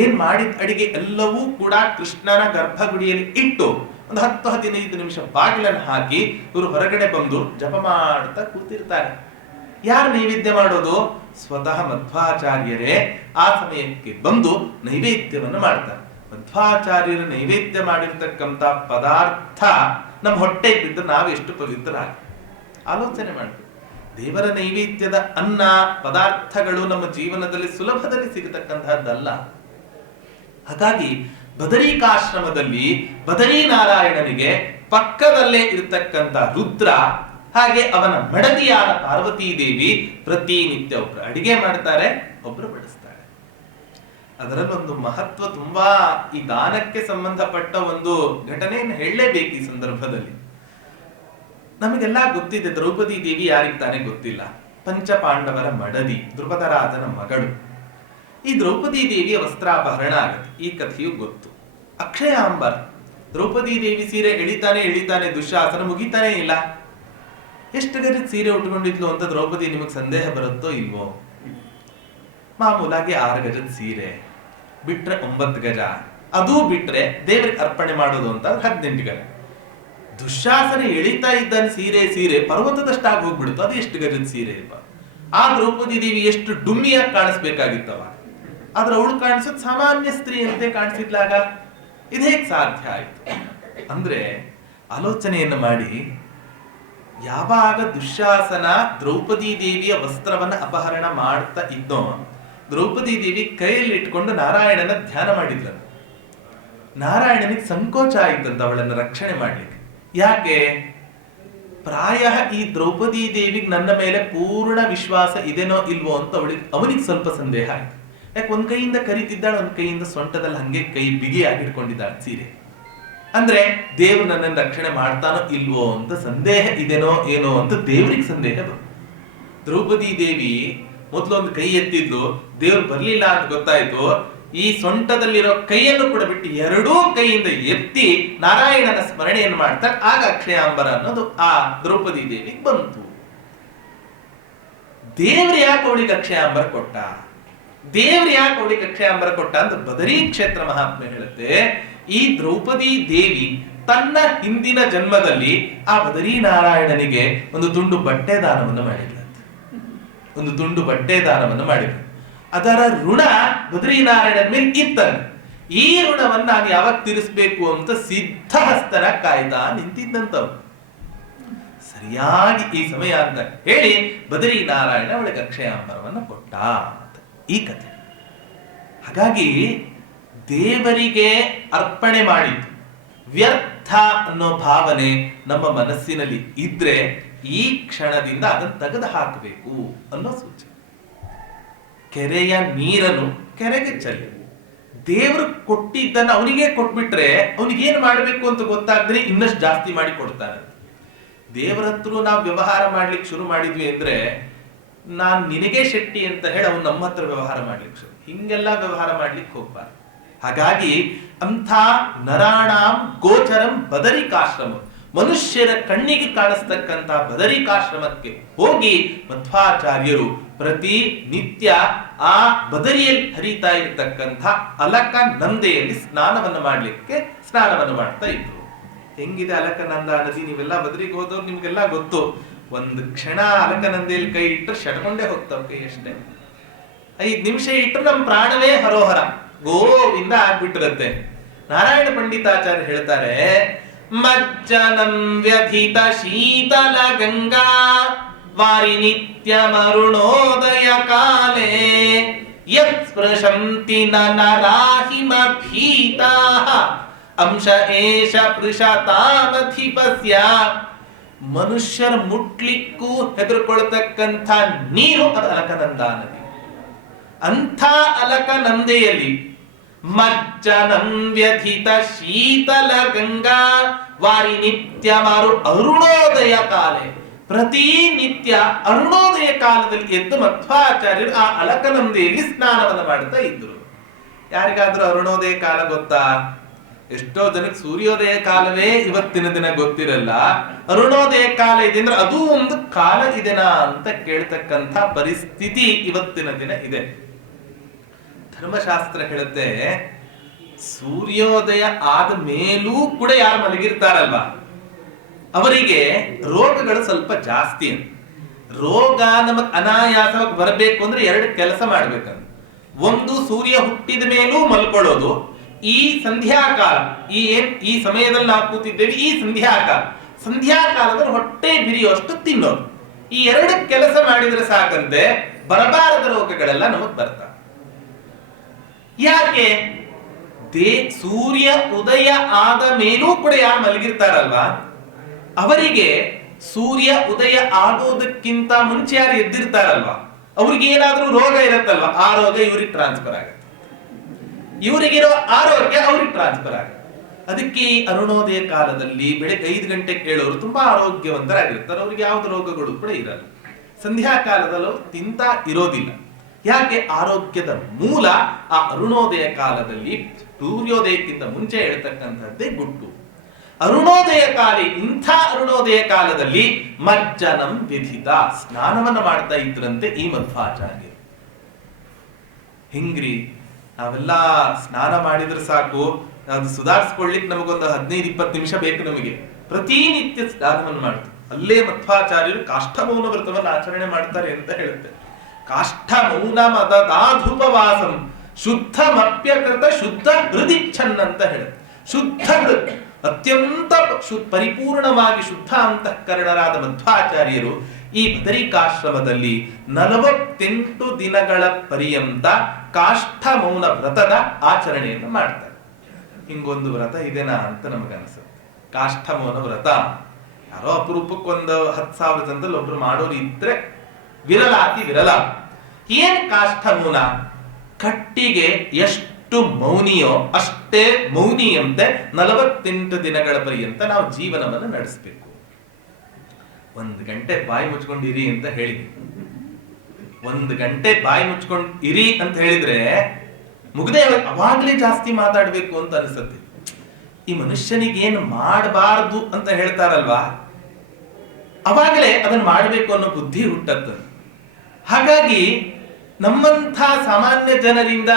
ಏನ್ ಮಾಡಿದ ಅಡಿಗೆ ಎಲ್ಲವೂ ಕೂಡ ಕೃಷ್ಣನ ಗರ್ಭಗುಡಿಯಲ್ಲಿ ಇಟ್ಟು ಒಂದು 10-15 ನಿಮಿಷ ಬಾಗಿಲನ್ನು ಹಾಕಿ ಇವರು ಹೊರಗಡೆ ಬಂದು ಜಪ ಮಾಡ್ತಾ ಕೂತಿರ್ತಾರೆ. ಯಾರು ನೈವೇದ್ಯ ಮಾಡೋದು? ಸ್ವತಃ ಮಧ್ವಾಚಾರ್ಯರೇ ಆ ಸಮಯಕ್ಕೆ ಬಂದು ನೈವೇದ್ಯವನ್ನು ಮಾಡ್ತಾರೆ. ಮಧ್ವಾಚಾರ್ಯರು ನೈವೇದ್ಯ ಮಾಡಿರ್ತಕ್ಕಂಥ ಪದಾರ್ಥ ನಮ್ಮ ಹೊಟ್ಟೆ ಬಿದ್ದು ನಾವು ಎಷ್ಟು ಪವಿತ್ರ ಆಲೋಚನೆ ಮಾಡ್ತೀವಿ. ದೇವರ ನೈವೇದ್ಯದ ಅನ್ನ ಪದಾರ್ಥಗಳು ನಮ್ಮ ಜೀವನದಲ್ಲಿ ಸುಲಭದಲ್ಲಿ ಸಿಗತಕ್ಕಂತಹದ್ದಲ್ಲ. ಹಾಗಾಗಿ ಬದರಿಕಾಶ್ರಮದಲ್ಲಿ ಬದರಿ ನಾರಾಯಣನಿಗೆ ಪಕ್ಕದಲ್ಲೇ ಇರತಕ್ಕಂಥ ರುದ್ರ ಹಾಗೆ ಅವನ ಮಡದಿಯಾದ ಪಾರ್ವತೀ ದೇವಿ ಪ್ರತಿನಿತ್ಯ ಒಬ್ರು ಅಡಿಗೆ ಮಾಡ್ತಾರೆ, ಒಬ್ರು ಬಡಿಸ್ತಾರೆ. ಅದರಲ್ಲೊಂದು ಮಹತ್ವ ತುಂಬಾ ಈ ದಾನಕ್ಕೆ ಸಂಬಂಧಪಟ್ಟ ಒಂದು ಘಟನೆಯನ್ನು ಹೇಳಲೇಬೇಕು ಈ ಸಂದರ್ಭದಲ್ಲಿ. ನಮಗೆಲ್ಲ ಗೊತ್ತಿದೆ, ದ್ರೌಪದಿ ದೇವಿ ಯಾರಿಗೆ ತಾನೇ ಗೊತ್ತಿಲ್ಲ? ಪಂಚಪಾಂಡವರ ಮಡದಿ, ದ್ರುಪದರಾಜನ ಮಗಳು. ಈ ದ್ರೌಪದಿ ದೇವಿಯ ವಸ್ತ್ರಾಪಹರಣ ಆಗುತ್ತೆ, ಈ ಕಥೆಯು ಗೊತ್ತು. ಅಕ್ಷಯ ಅಂಬರ, ದ್ರೌಪದಿ ದೇವಿ ಸೀರೆ ಎಳಿತಾನೆ ದುಶ್ಯಾಸನ ಮುಗಿತಾನೆ ಇಲ್ಲ. ಎಷ್ಟು ಗಜದ ಸೀರೆ ಉಟ್ಕೊಂಡಿದ್ಲು ಅಂತ ದ್ರೌಪದಿ ನಿಮಗೆ ಸಂದೇಹ ಬರುತ್ತೋ ಇಲ್ವೋ? ಮಾಮೂಲಾಗಿ 6 ಗಜದ ಸೀರೆ ಬಿಟ್ರೆ 9 ಗಜ, ಅದು ಬಿಟ್ರೆ ದೇವರಿಗೆ ಅರ್ಪಣೆ ಮಾಡೋದು ಅಂತ 18 ಗಜ. ದುಶ್ಯಾಸನ ಎಳಿತಾ ಇದ್ದಾನೆ ಸೀರೆ ಪರ್ವತದಷ್ಟಾಗಿ ಹೋಗ್ಬಿಡುತ್ತೋ, ಅದು ಎಷ್ಟು ಗಜದ ಸೀರೆ ಇಲ್ವಾ? ಆ ದ್ರೌಪದಿ ದೇವಿ ಎಷ್ಟು ಡುಮ್ಮಿಯಾಗಿ ಕಾಣಿಸ್ಬೇಕಾಗಿತ್ತವ, ಆದ್ರೆ ಅವಳು ಕಾಣಿಸೋದು ಸಾಮಾನ್ಯ ಸ್ತ್ರೀ ಅಂತೆ ಕಾಣಿಸಿದ್ಲಾಗ. ಇದು ಹೇಗೆ ಸಾಧ್ಯ ಆಯ್ತು ಅಂದ್ರೆ ಆಲೋಚನೆಯನ್ನು ಮಾಡಿ, ಯಾವಾಗ ದುಶ್ಯಾಸನ ದ್ರೌಪದಿ ದೇವಿಯ ವಸ್ತ್ರವನ್ನ ಅಪಹರಣ ಮಾಡ್ತಾ ಇದ್ದೋ, ದ್ರೌಪದಿ ದೇವಿ ಕೈಯಲ್ಲಿ ಇಟ್ಕೊಂಡು ನಾರಾಯಣನ ಧ್ಯಾನ ಮಾಡಿದ್ಲ. ನಾರಾಯಣನಿಗೆ ಸಂಕೋಚ ಆಯ್ತಂತ ಅವಳನ್ನು ರಕ್ಷಣೆ ಮಾಡ್ಲಿಕ್ಕೆ. ಯಾಕೆ? ಪ್ರಾಯ ಈ ದ್ರೌಪದಿ ದೇವಿಗೆ ನನ್ನ ಮೇಲೆ ಪೂರ್ಣ ವಿಶ್ವಾಸ ಇದೆನೋ ಇಲ್ವೋ ಅಂತ ಅವನಿಗೆ ಸ್ವಲ್ಪ ಸಂದೇಹ ಆಯ್ತು. ಯಾಕೆ ಒಂದ್ ಕೈಯಿಂದ ಕರಿತಿದ್ದಾಳೆ, ಒಂದ್ ಕೈಯಿಂದ ಸೊಂಟದಲ್ಲಿ ಹಂಗೆ ಕೈ ಬಿಗಿಯಾಗಿ ಹಿಡ್ಕೊಂಡಿದ್ದಾಳೆ ಸೀರೆ. ಅಂದ್ರೆ ದೇವ್ರು ನನ್ನನ್ನು ರಕ್ಷಣೆ ಮಾಡ್ತಾನೋ ಇಲ್ವೋ ಅಂತ ಸಂದೇಹ ಇದೆನೋ ಏನೋ ಅಂತ ದೇವ್ರಿಗೆ ಸಂದೇಹ ಬಂತು. ದ್ರೌಪದಿ ದೇವಿ ಮೊದಲು ಒಂದು ಕೈ ಎತ್ತಿದ್ಲು, ದೇವ್ರು ಬರ್ಲಿಲ್ಲ ಅಂತ ಗೊತ್ತಾಯ್ತು. ಈ ಸೊಂಟದಲ್ಲಿರೋ ಕೈಯನ್ನು ಕೂಡ ಬಿಟ್ಟು ಎರಡೂ ಕೈಯಿಂದ ಎತ್ತಿ ನಾರಾಯಣನ ಸ್ಮರಣೆಯನ್ನು ಮಾಡ್ತಾರೆ. ಆಗ ಅಕ್ಷಯಾಂಬರ ಅನ್ನೋದು ಆ ದ್ರೌಪದಿ ದೇವಿಗೆ ಬಂತು. ದೇವ್ರು ಯಾಕೆ ಅವಳಿಗೆ ಅಕ್ಷಯಾಂಬರ ಕೊಟ್ಟ? ದೇವ್ರು ಯಾಕೆ ಅವಳಿಗೆ ಅಕ್ಷಯಾಂಬರ ಕೊಟ್ಟ ಅಂತ ಬದರಿ ಕ್ಷೇತ್ರ ಮಹಾತ್ಮೆ ಹೇಳುತ್ತೆ. ಈ ದ್ರೌಪದಿ ದೇವಿ ತನ್ನ ಹಿಂದಿನ ಜನ್ಮದಲ್ಲಿ ಆ ಬದರಿ ನಾರಾಯಣನಿಗೆ ಒಂದು ತುಂಡು ಬಟ್ಟೆ ದಾನವನ್ನು ಮಾಡಿದ್ಲಂತೆ. ಒಂದು ತುಂಡು ಬಟ್ಟೆ ದಾನವನ್ನು ಮಾಡಿದ್ರು. ಅದರ ಋಣ ಬದ್ರಿನಾರಾಯಣನ ಮೇಲೆ ಇತ್ತಲ್ಲ. ಈ ಋಣವನ್ನು ನಾನು ಯಾವಾಗ ತೀರಿಸಬೇಕು ಅಂತ ಸಿದ್ಧಹಸ್ತನ ಕಾಯ್ತಾ ನಿಂತಿದ್ದಂತವ್. ಸರಿಯಾಗಿ ಈ ಸಮಯ ಅಂತ ಹೇಳಿ ಬದ್ರಿನಾರಾಯಣ ಅವಳಿಗೆ ಅಕ್ಷಯಾಂಬರವನ್ನು ಕೊಟ್ಟ ಅಂತ ಈ ಕಥೆ. ಹಾಗಾಗಿ ದೇವರಿಗೆ ಅರ್ಪಣೆ ಮಾಡಿದ್ದು ವ್ಯರ್ಥ ಅನ್ನೋ ಭಾವನೆ ನಮ್ಮ ಮನಸ್ಸಿನಲ್ಲಿ ಇದ್ರೆ ಈ ಕ್ಷಣದಿಂದ ಅದನ್ನು ತೆಗೆದು ಹಾಕಬೇಕು ಅನ್ನೋ ಸೂಚನೆ. ಕೆರೆಯ ನೀರನ್ನು ಕೆರೆಗೆ ಚೆಲ್ಲಿ ದೇವರು ಕೊಟ್ಟಿದ್ದನ್ನ ಅವನಿಗೆ ಕೊಟ್ಬಿಟ್ರೆ ಅವನಿಗೇನು ಮಾಡಬೇಕು ಅಂತ ಗೊತ್ತಾದ್ರೆ ಇನ್ನಷ್ಟು ಜಾಸ್ತಿ ಮಾಡಿ ಕೊಡ್ತಾನೆ. ದೇವರ ಹತ್ರ ನಾವು ವ್ಯವಹಾರ ಮಾಡ್ಲಿಕ್ಕೆ ಶುರು ಮಾಡಿದ್ವಿ ಅಂದ್ರೆ, ನಾನ್ ನಿನಗೆ ಶೆಟ್ಟಿ ಅಂತ ಹೇಳಿ ಅವ್ನು ನಮ್ಮ ಹತ್ರ ವ್ಯವಹಾರ ಮಾಡ್ಲಿಕ್ಕೆ ಶುರು, ಹಿಂಗೆಲ್ಲ ವ್ಯವಹಾರ ಮಾಡ್ಲಿಕ್ಕೆ ಹೋಗ್ಬಾರ್ದು. ಹಾಗಾಗಿ ಅಂಥ ನರಾಣಾಂ ಗೋಚರಂ ಬದರಿಕಾಶ್ರಮ, ಮನುಷ್ಯರ ಕಣ್ಣಿಗೆ ಕಾಣಿಸ್ತಕ್ಕಂಥ ಬದರಿಕಾಶ್ರಮಕ್ಕೆ ಹೋಗಿ ಮಧ್ವಾಚಾರ್ಯರು ಪ್ರತಿ ನಿತ್ಯ ಆ ಬದರಿಯಲ್ಲಿ ಹರಿತಾ ಇರತಕ್ಕಂಥ ಅಲಕ ನಂದೆಯಲ್ಲಿ ಸ್ನಾನವನ್ನು ಮಾಡ್ತಾ ಇದ್ರು. ಹೆಂಗಿದೆ ಅಲಕನಂದ ನದಿ? ನೀವೆಲ್ಲ ಬದರಿಗೆ ಹೋದವ್ರು ನಿಮ್ಗೆಲ್ಲ ಗೊತ್ತು. ಒಂದು ಕ್ಷಣ ಅಲಕನಂದೆಯಲ್ಲಿ ಕೈ ಇಟ್ಟರೆ ಶಟ್ಕೊಂಡೇ ಹೋಗ್ತಾವ ಕೈ ಅಷ್ಟೇ. 5 ನಿಮಿಷ ಇಟ್ಟರೆ ನಮ್ಮ ಪ್ರಾಣವೇ ಹರೋಹರ ಗೋವಿಂದ ಆಗ್ಬಿಟ್ಟಿರುತ್ತೆ. ನಾರಾಯಣ ಪಂಡಿತಾಚಾರ್ಯ ಹೇಳ್ತಾರೆ, ಮಜ್ಜನಂ ವ್ಯಧಿತ ಶೀತಲ ಗಂಗಾ ವಾರಿ ನಿತ್ಯ ಮರುಣೋದಯ ಕಾಲೇ ಯತ್ ಸ್ಪೃಶಂತಿ ನರಾಹಿಮ ಭೀತಾಃ ಅಂಶ ಏಷ ಪೃಷತಾಮಧಿಪಸ್ಯ. ಮನುಷ್ಯರ ಮುಟ್ಲಿಕ್ಕೂ ಹೆದರ್ಕೊಳ್ತಕ್ಕಂಥ ನೀರು ಅದು ಅಲಕನಂದ ನದಿ. ಅಂಥ ಅಲಕನಂದೆಯಲ್ಲಿ ಮಜ್ಜನಂ ವ್ಯಧಿತ ಶೀತಲ ಗಂಗಾ ವಾರಿ ನಿತ್ಯ ಮಾರು ಅರುಣೋದಯ ಕಾಲೇ, ಪ್ರತಿನಿತ್ಯ ಅರುಣೋದಯ ಕಾಲದಲ್ಲಿ ಎದ್ದು ಮಧ್ವಾಚಾರ್ಯರು ಆ ಅಲಕನಂದೆಯಲ್ಲಿ ಸ್ನಾನವನ್ನು ಮಾಡ್ತಾ ಇದ್ರು. ಯಾರಿಗಾದ್ರೂ ಅರುಣೋದಯ ಕಾಲ ಗೊತ್ತಾ? ಎಷ್ಟೋ ಜನಕ್ಕೆ ಸೂರ್ಯೋದಯ ಕಾಲವೇ ಇವತ್ತಿನ ದಿನ ಗೊತ್ತಿರಲ್ಲ. ಅರುಣೋದಯ ಕಾಲ ಇದೆ ಅಂದ್ರೆ ಅದು ಒಂದು ಕಾಲ ಇದೆನಾ ಅಂತ ಕೇಳ್ತಕ್ಕಂಥ ಪರಿಸ್ಥಿತಿ ಇವತ್ತಿನ ದಿನ ಇದೆ. ಧರ್ಮಶಾಸ್ತ್ರ ಹೇಳುತ್ತೆ, ಸೂರ್ಯೋದಯ ಆದ ಮೇಲೂ ಕೂಡ ಯಾರು ಮಲಗಿರ್ತಾರಲ್ವಾ ಅವರಿಗೆ ರೋಗಗಳು ಸ್ವಲ್ಪ ಜಾಸ್ತಿ. ರೋಗ ನಮಗ್ ಅನಾಯಾಸವಾಗಿ ಬರಬೇಕು ಅಂದ್ರೆ 2 ಕೆಲಸ ಮಾಡ್ಬೇಕಂತ. ಒಂದು, ಸೂರ್ಯ ಹುಟ್ಟಿದ ಮೇಲೂ ಮಲ್ಕೊಳ್ಳೋದು. ಈ ಸಂಧ್ಯಾಕಾಲ, ಈ ಸಮಯದಲ್ಲಿ ನಾವು ಕೂತಿದ್ದೇವೆ, ಈ ಸಂಧ್ಯಾಕಾಲದಲ್ಲಿ ಹೊಟ್ಟೆ ಬಿರಿಯುವಷ್ಟು ತಿನ್ನೋದು. ಈ 2 ಕೆಲಸ ಮಾಡಿದ್ರೆ ಸಾಕಂತೆ ಬರಬಾರದ ರೋಗಗಳೆಲ್ಲ ನಮಗ್ ಬರ್ತಾವೆ. ಯಾಕೆ? ಸೂರ್ಯ ಉದಯ ಆದ ಮೇಲೂ ಕೂಡ ಯಾರು ಮಲಗಿರ್ತಾರಲ್ವಾ ಅವರಿಗೆ ಸೂರ್ಯ ಉದಯ ಆಗೋದಕ್ಕಿಂತ ಮುಂಚೆ ಯಾರು ಎದ್ದಿರ್ತಾರಲ್ವಾ ಅವ್ರಿಗೆ ಏನಾದ್ರೂ ರೋಗ ಇರುತ್ತಲ್ವಾ, ಆ ರೋಗ ಇವ್ರಿಗೆ ಟ್ರಾನ್ಸ್ಫರ್ ಆಗುತ್ತೆ, ಇವರಿಗಿರೋ ಆರೋಗ್ಯ ಅವ್ರಿಗೆ ಟ್ರಾನ್ಸ್ಫರ್ ಆಗುತ್ತೆ. ಅದಕ್ಕೆ ಅರುಣೋದಯ ಕಾಲದಲ್ಲಿ ಬೆಳಗ್ಗೆ 5 ಗಂಟೆಗೆ ಕೇಳೋರು ತುಂಬಾ ಆರೋಗ್ಯವಂತರಾಗಿರ್ತಾರೆ, ಅವ್ರಿಗೆ ಯಾವ್ದು ರೋಗಗಳು ಕೂಡ ಇರಲ್ಲ. ಸಂಧ್ಯಾ ಕಾಲದಲ್ಲೂ ತಿಂತ ಇರೋದಿಲ್ಲ. ಯಾಕೆ? ಆರೋಗ್ಯದ ಮೂಲ ಆ ಅರುಣೋದಯ ಕಾಲದಲ್ಲಿ ಸೂರ್ಯೋದಯಕ್ಕಿಂತ ಮುಂಚೆ ಹೇಳ್ತಕ್ಕಂಥದ್ದೇ ಗುಟ್ಟು. ಅರುಣೋದಯ ಕಾಲ, ಇಂಥ ಅರುಣೋದಯ ಕಾಲದಲ್ಲಿ ಮಜ್ಜನಂ ವಿಧಿತ, ಸ್ನಾನವನ್ನ ಮಾಡ್ತಾ ಇದ್ರಂತೆ ಈ ಮಧ್ವಾಚಾರ್ಯ. ಹಿಂಗ್ರಿ ನಾವೆಲ್ಲ ಸ್ನಾನ ಮಾಡಿದ್ರೆ ಸಾಕು, ಅದು ಸುಧಾರಿಸ್ಕೊಳ್ಳಿಕ್ ನಮಗೊಂದು 15-20 ನಿಮಿಷ ಬೇಕು. ನಮಗೆ ಪ್ರತಿನಿತ್ಯ ಸ್ನಾನವನ್ನು ಮಾಡ್ತೀವಿ. ಅಲ್ಲೇ ಮಧ್ವಾಚಾರ್ಯರು ಕಾಷ್ಠಮೌನ ವ್ರತವನ್ನು ಆಚರಣೆ ಮಾಡ್ತಾರೆ ಅಂತ ಹೇಳುತ್ತೆ. ಕಾಷ್ಠಮೌನ ಮದದಾಧುಪವಾಸಂ ಶುದ್ಧಮಪ್ಯಕೃತ ಶುದ್ಧ ಹೃದಿಚ್ಛನ್ ಅಂತ ಹೇಳುತ್ತೆ. ಶುದ್ಧ ಹೃದ್, ಅತ್ಯಂತ ಪರಿಪೂರ್ಣವಾಗಿ ಶುದ್ಧ ಅಂತಃಕರಣರಾದ ಮಧ್ವಾಚಾರ್ಯರು ಈ ಬದರಿಕಾಶ್ರಮದಲ್ಲಿ 48 ದಿನಗಳ ಪರ್ಯಂತ ಕಾಷ್ಠ ಮೌನ ವ್ರತದ ಆಚರಣೆಯನ್ನು ಮಾಡ್ತಾರೆ. ಹಿಂಗೊಂದು ವ್ರತ ಇದೆನಾ ಅಂತ ನಮಗನ್ಸುತ್ತೆ. ಕಾಷ್ಠಮೌನ ವ್ರತ ಯಾರೋ ಅಪರೂಪಕ್ಕೊಂದು 10,000 ಜನದಲ್ಲಿ ಒಬ್ರು ಮಾಡೋರು ಇದ್ರೆ ವಿರಲ, ಅತಿ ವಿರಲ. ಏನ್ ಕಾಷ್ಠಮೌನ? ಕಟ್ಟಿಗೆ ಎಷ್ಟು ಮೌನಿಯೋ ಅಷ್ಟೇ ಮೌನಿಯಂತೆ 48 ದಿನಗಳ ಪರ್ಯಂತ ನಾವು ಜೀವನವನ್ನು ನಡೆಸಬೇಕು. 1 ಗಂಟೆ ಬಾಯಿ ಮುಚ್ಕೊಂಡಿರಿ ಅಂತ ಹೇಳಿ, 1 ಗಂಟೆ ಬಾಯಿ ಮುಚ್ಕೊಂಡು ಇರಿ ಅಂತ ಹೇಳಿದ್ರೆ ಮುಗ್ದೇ ಅವಾಗ್ಲೇ ಜಾಸ್ತಿ ಮಾತಾಡ್ಬೇಕು ಅಂತ ಅನಿಸುತ್ತೆ. ಈ ಮನುಷ್ಯನಿಗೆ ಏನು ಮಾಡಬಾರ್ದು ಅಂತ ಹೇಳ್ತಾರಲ್ವಾ, ಅವಾಗಲೇ ಅದನ್ನ ಮಾಡಬೇಕು ಅನ್ನೋ ಬುದ್ಧಿ ಹುಟ್ಟತ್ತ. ಹಾಗಾಗಿ ನಮ್ಮಂಥ ಸಾಮಾನ್ಯ ಜನರಿಂದ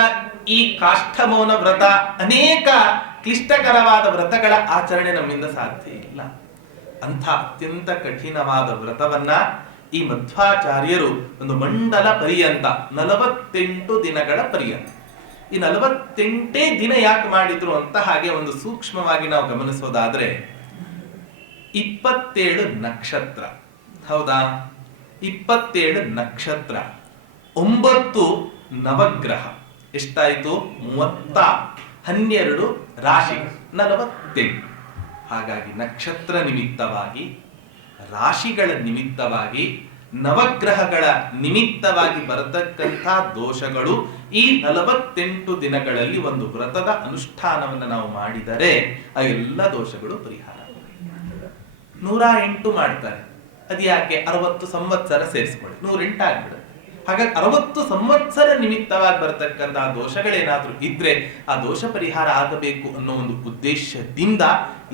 ಈ ಕಾಷ್ಠಮೌನ ವ್ರತ, ಅನೇಕ ಕ್ಲಿಷ್ಟಕರವಾದ ವ್ರತಗಳ ಆಚರಣೆ ನಮ್ಮಿಂದ ಸಾಧ್ಯ ಇಲ್ಲ. ಅಂಥ ಅತ್ಯಂತ ಕಠಿಣವಾದ ವ್ರತವನ್ನ ಈ ಮಧ್ವಾಚಾರ್ಯರು ಒಂದು ಮಂಡಲ ಪರ್ಯಂತ 48 ದಿನಗಳ ಪರ್ಯಂತ, ಈ 48 ದಿನ ಯಾಕೆ ಮಾಡಿದ್ರು ಅಂತ ಹಾಗೆ ಒಂದು ಸೂಕ್ಷ್ಮವಾಗಿ ನಾವು ಗಮನಿಸೋದಾದ್ರೆ, 27 ನಕ್ಷತ್ರ, ಹೌದಾ? 27 ನಕ್ಷತ್ರ, 9 ನವಗ್ರಹ, ಎಷ್ಟಾಯ್ತು? 12 ರಾಶಿ, 48. ಹಾಗಾಗಿ ನಕ್ಷತ್ರ ನಿಮಿತ್ತವಾಗಿ, ರಾಶಿಗಳ ನಿಮಿತ್ತವಾಗಿ, ನವಗ್ರಹಗಳ ನಿಮಿತ್ತವಾಗಿ ಬರತಕ್ಕಂಥ ದೋಷಗಳು ಈ 48 ದಿನಗಳಲ್ಲಿ ಒಂದು ವ್ರತದ ಅನುಷ್ಠಾನವನ್ನು ನಾವು ಮಾಡಿದರೆ ಆ ಎಲ್ಲ ದೋಷಗಳು ಪರಿಹಾರ. 108 ಮಾಡ್ತಾರೆ, ಅದು ಯಾಕೆ? 60 ಸಂವತ್ಸರ ಸೇರಿಸ್ಕೊಳ್ಳಿ, 108 ಆಗ್ಬಿಡುತ್ತೆ. ಹಾಗಾಗಿ 60 ಸಂವತ್ಸರ ನಿಮಿತ್ತವಾಗಿ ಬರತಕ್ಕಂತಹ ದೋಷಗಳೇನಾದ್ರೂ ಇದ್ರೆ ಆ ದೋಷ ಪರಿಹಾರ ಆಗಬೇಕು ಅನ್ನೋ ಒಂದು ಉದ್ದೇಶದಿಂದ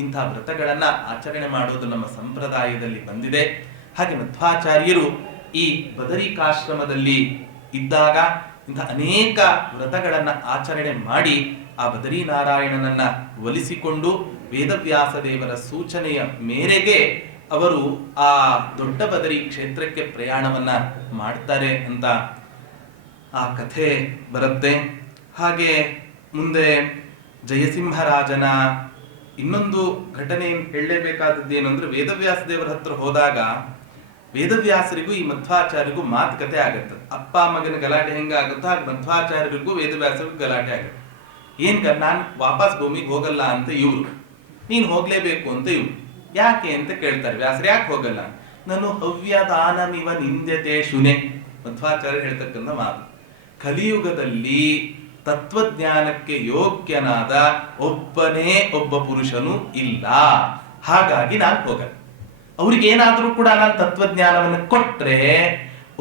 ಇಂಥ ವ್ರತಗಳನ್ನ ಆಚರಣೆ ಮಾಡೋದು ನಮ್ಮ ಸಂಪ್ರದಾಯದಲ್ಲಿ ಬಂದಿದೆ. ಹಾಗೆ ಮಧ್ವಾಚಾರ್ಯರು ಈ ಬದರಿಕಾಶ್ರಮದಲ್ಲಿ ಇದ್ದಾಗ ಇಂಥ ಅನೇಕ ವ್ರತಗಳನ್ನ ಆಚರಣೆ ಮಾಡಿ ಆ ಬದರಿನಾರಾಯಣನನ್ನ ಒಲಿಸಿಕೊಂಡು ವೇದವ್ಯಾಸ ದೇವರ ಸೂಚನೆಯ ಮೇರೆಗೆ ಅವರು ಆ ದೊಡ್ಡ ಬದರಿ ಕ್ಷೇತ್ರಕ್ಕೆ ಪ್ರಯಾಣವನ್ನ ಮಾಡ್ತಾರೆ ಅಂತ ಆ ಕಥೆ ಬರುತ್ತೆ. ಹಾಗೆ ಮುಂದೆ ಜಯಸಿಂಹರಾಜನ ಇನ್ನೊಂದು ಘಟನೆ ಹೇಳಲೇಬೇಕಾದದ್ದು ಏನು ಅಂದ್ರೆ, ವೇದವ್ಯಾಸ ದೇವರ ಹತ್ರ ಹೋದಾಗ ವೇದವ್ಯಾಸರಿಗೂ ಈ ಮಧ್ವಾಚಾರ್ಯರಿಗೂ ಮಾತುಕತೆ ಆಗತ್ತೆ. ಅಪ್ಪ ಮಗನ ಗಲಾಟೆ ಹೆಂಗ ಆಗುತ್ತೋ ಹಾಗೆ ಮಧ್ವಾಚಾರ್ಯರಿಗೂ ವೇದವ್ಯಾಸರಿಗೂ ಗಲಾಟೆ ಆಗುತ್ತೆ. ಏನ್ ನಾನು ವಾಪಸ್ ಭೂಮಿಗೆ ಹೋಗಲ್ಲ ಅಂತ ಇವ್ರು, ನೀನ್ ಹೋಗ್ಲೇಬೇಕು ಅಂತ ಇವ್ರು. ಯಾಕೆ ಅಂತ ಕೇಳ್ತಾರೆ. ವ್ಯಾಸರು ಯಾಕೆ ಹೋಗಲ್ಲ? ನಾನು ಹವ್ಯದಾನಮಿವ ನಿಂದ್ಯತೆ ಶುನೆ. ಮಧ್ವಾಚಾರ್ಯ ಹೇಳ್ತಕ್ಕಂಥ ಮಾತು, ಕಲಿಯುಗದಲ್ಲಿ ತತ್ವಜ್ಞಾನಕ್ಕೆ ಯೋಗ್ಯನಾದ ಒಬ್ಬನೇ ಒಬ್ಬ ಪುರುಷನು ಇಲ್ಲ, ಹಾಗಾಗಿ ನಾನು ಹೋಗಲ್ಲ. ಅವ್ರಿಗೇನಾದ್ರೂ ಕೂಡ ನಾನು ತತ್ವಜ್ಞಾನವನ್ನು ಕೊಟ್ರೆ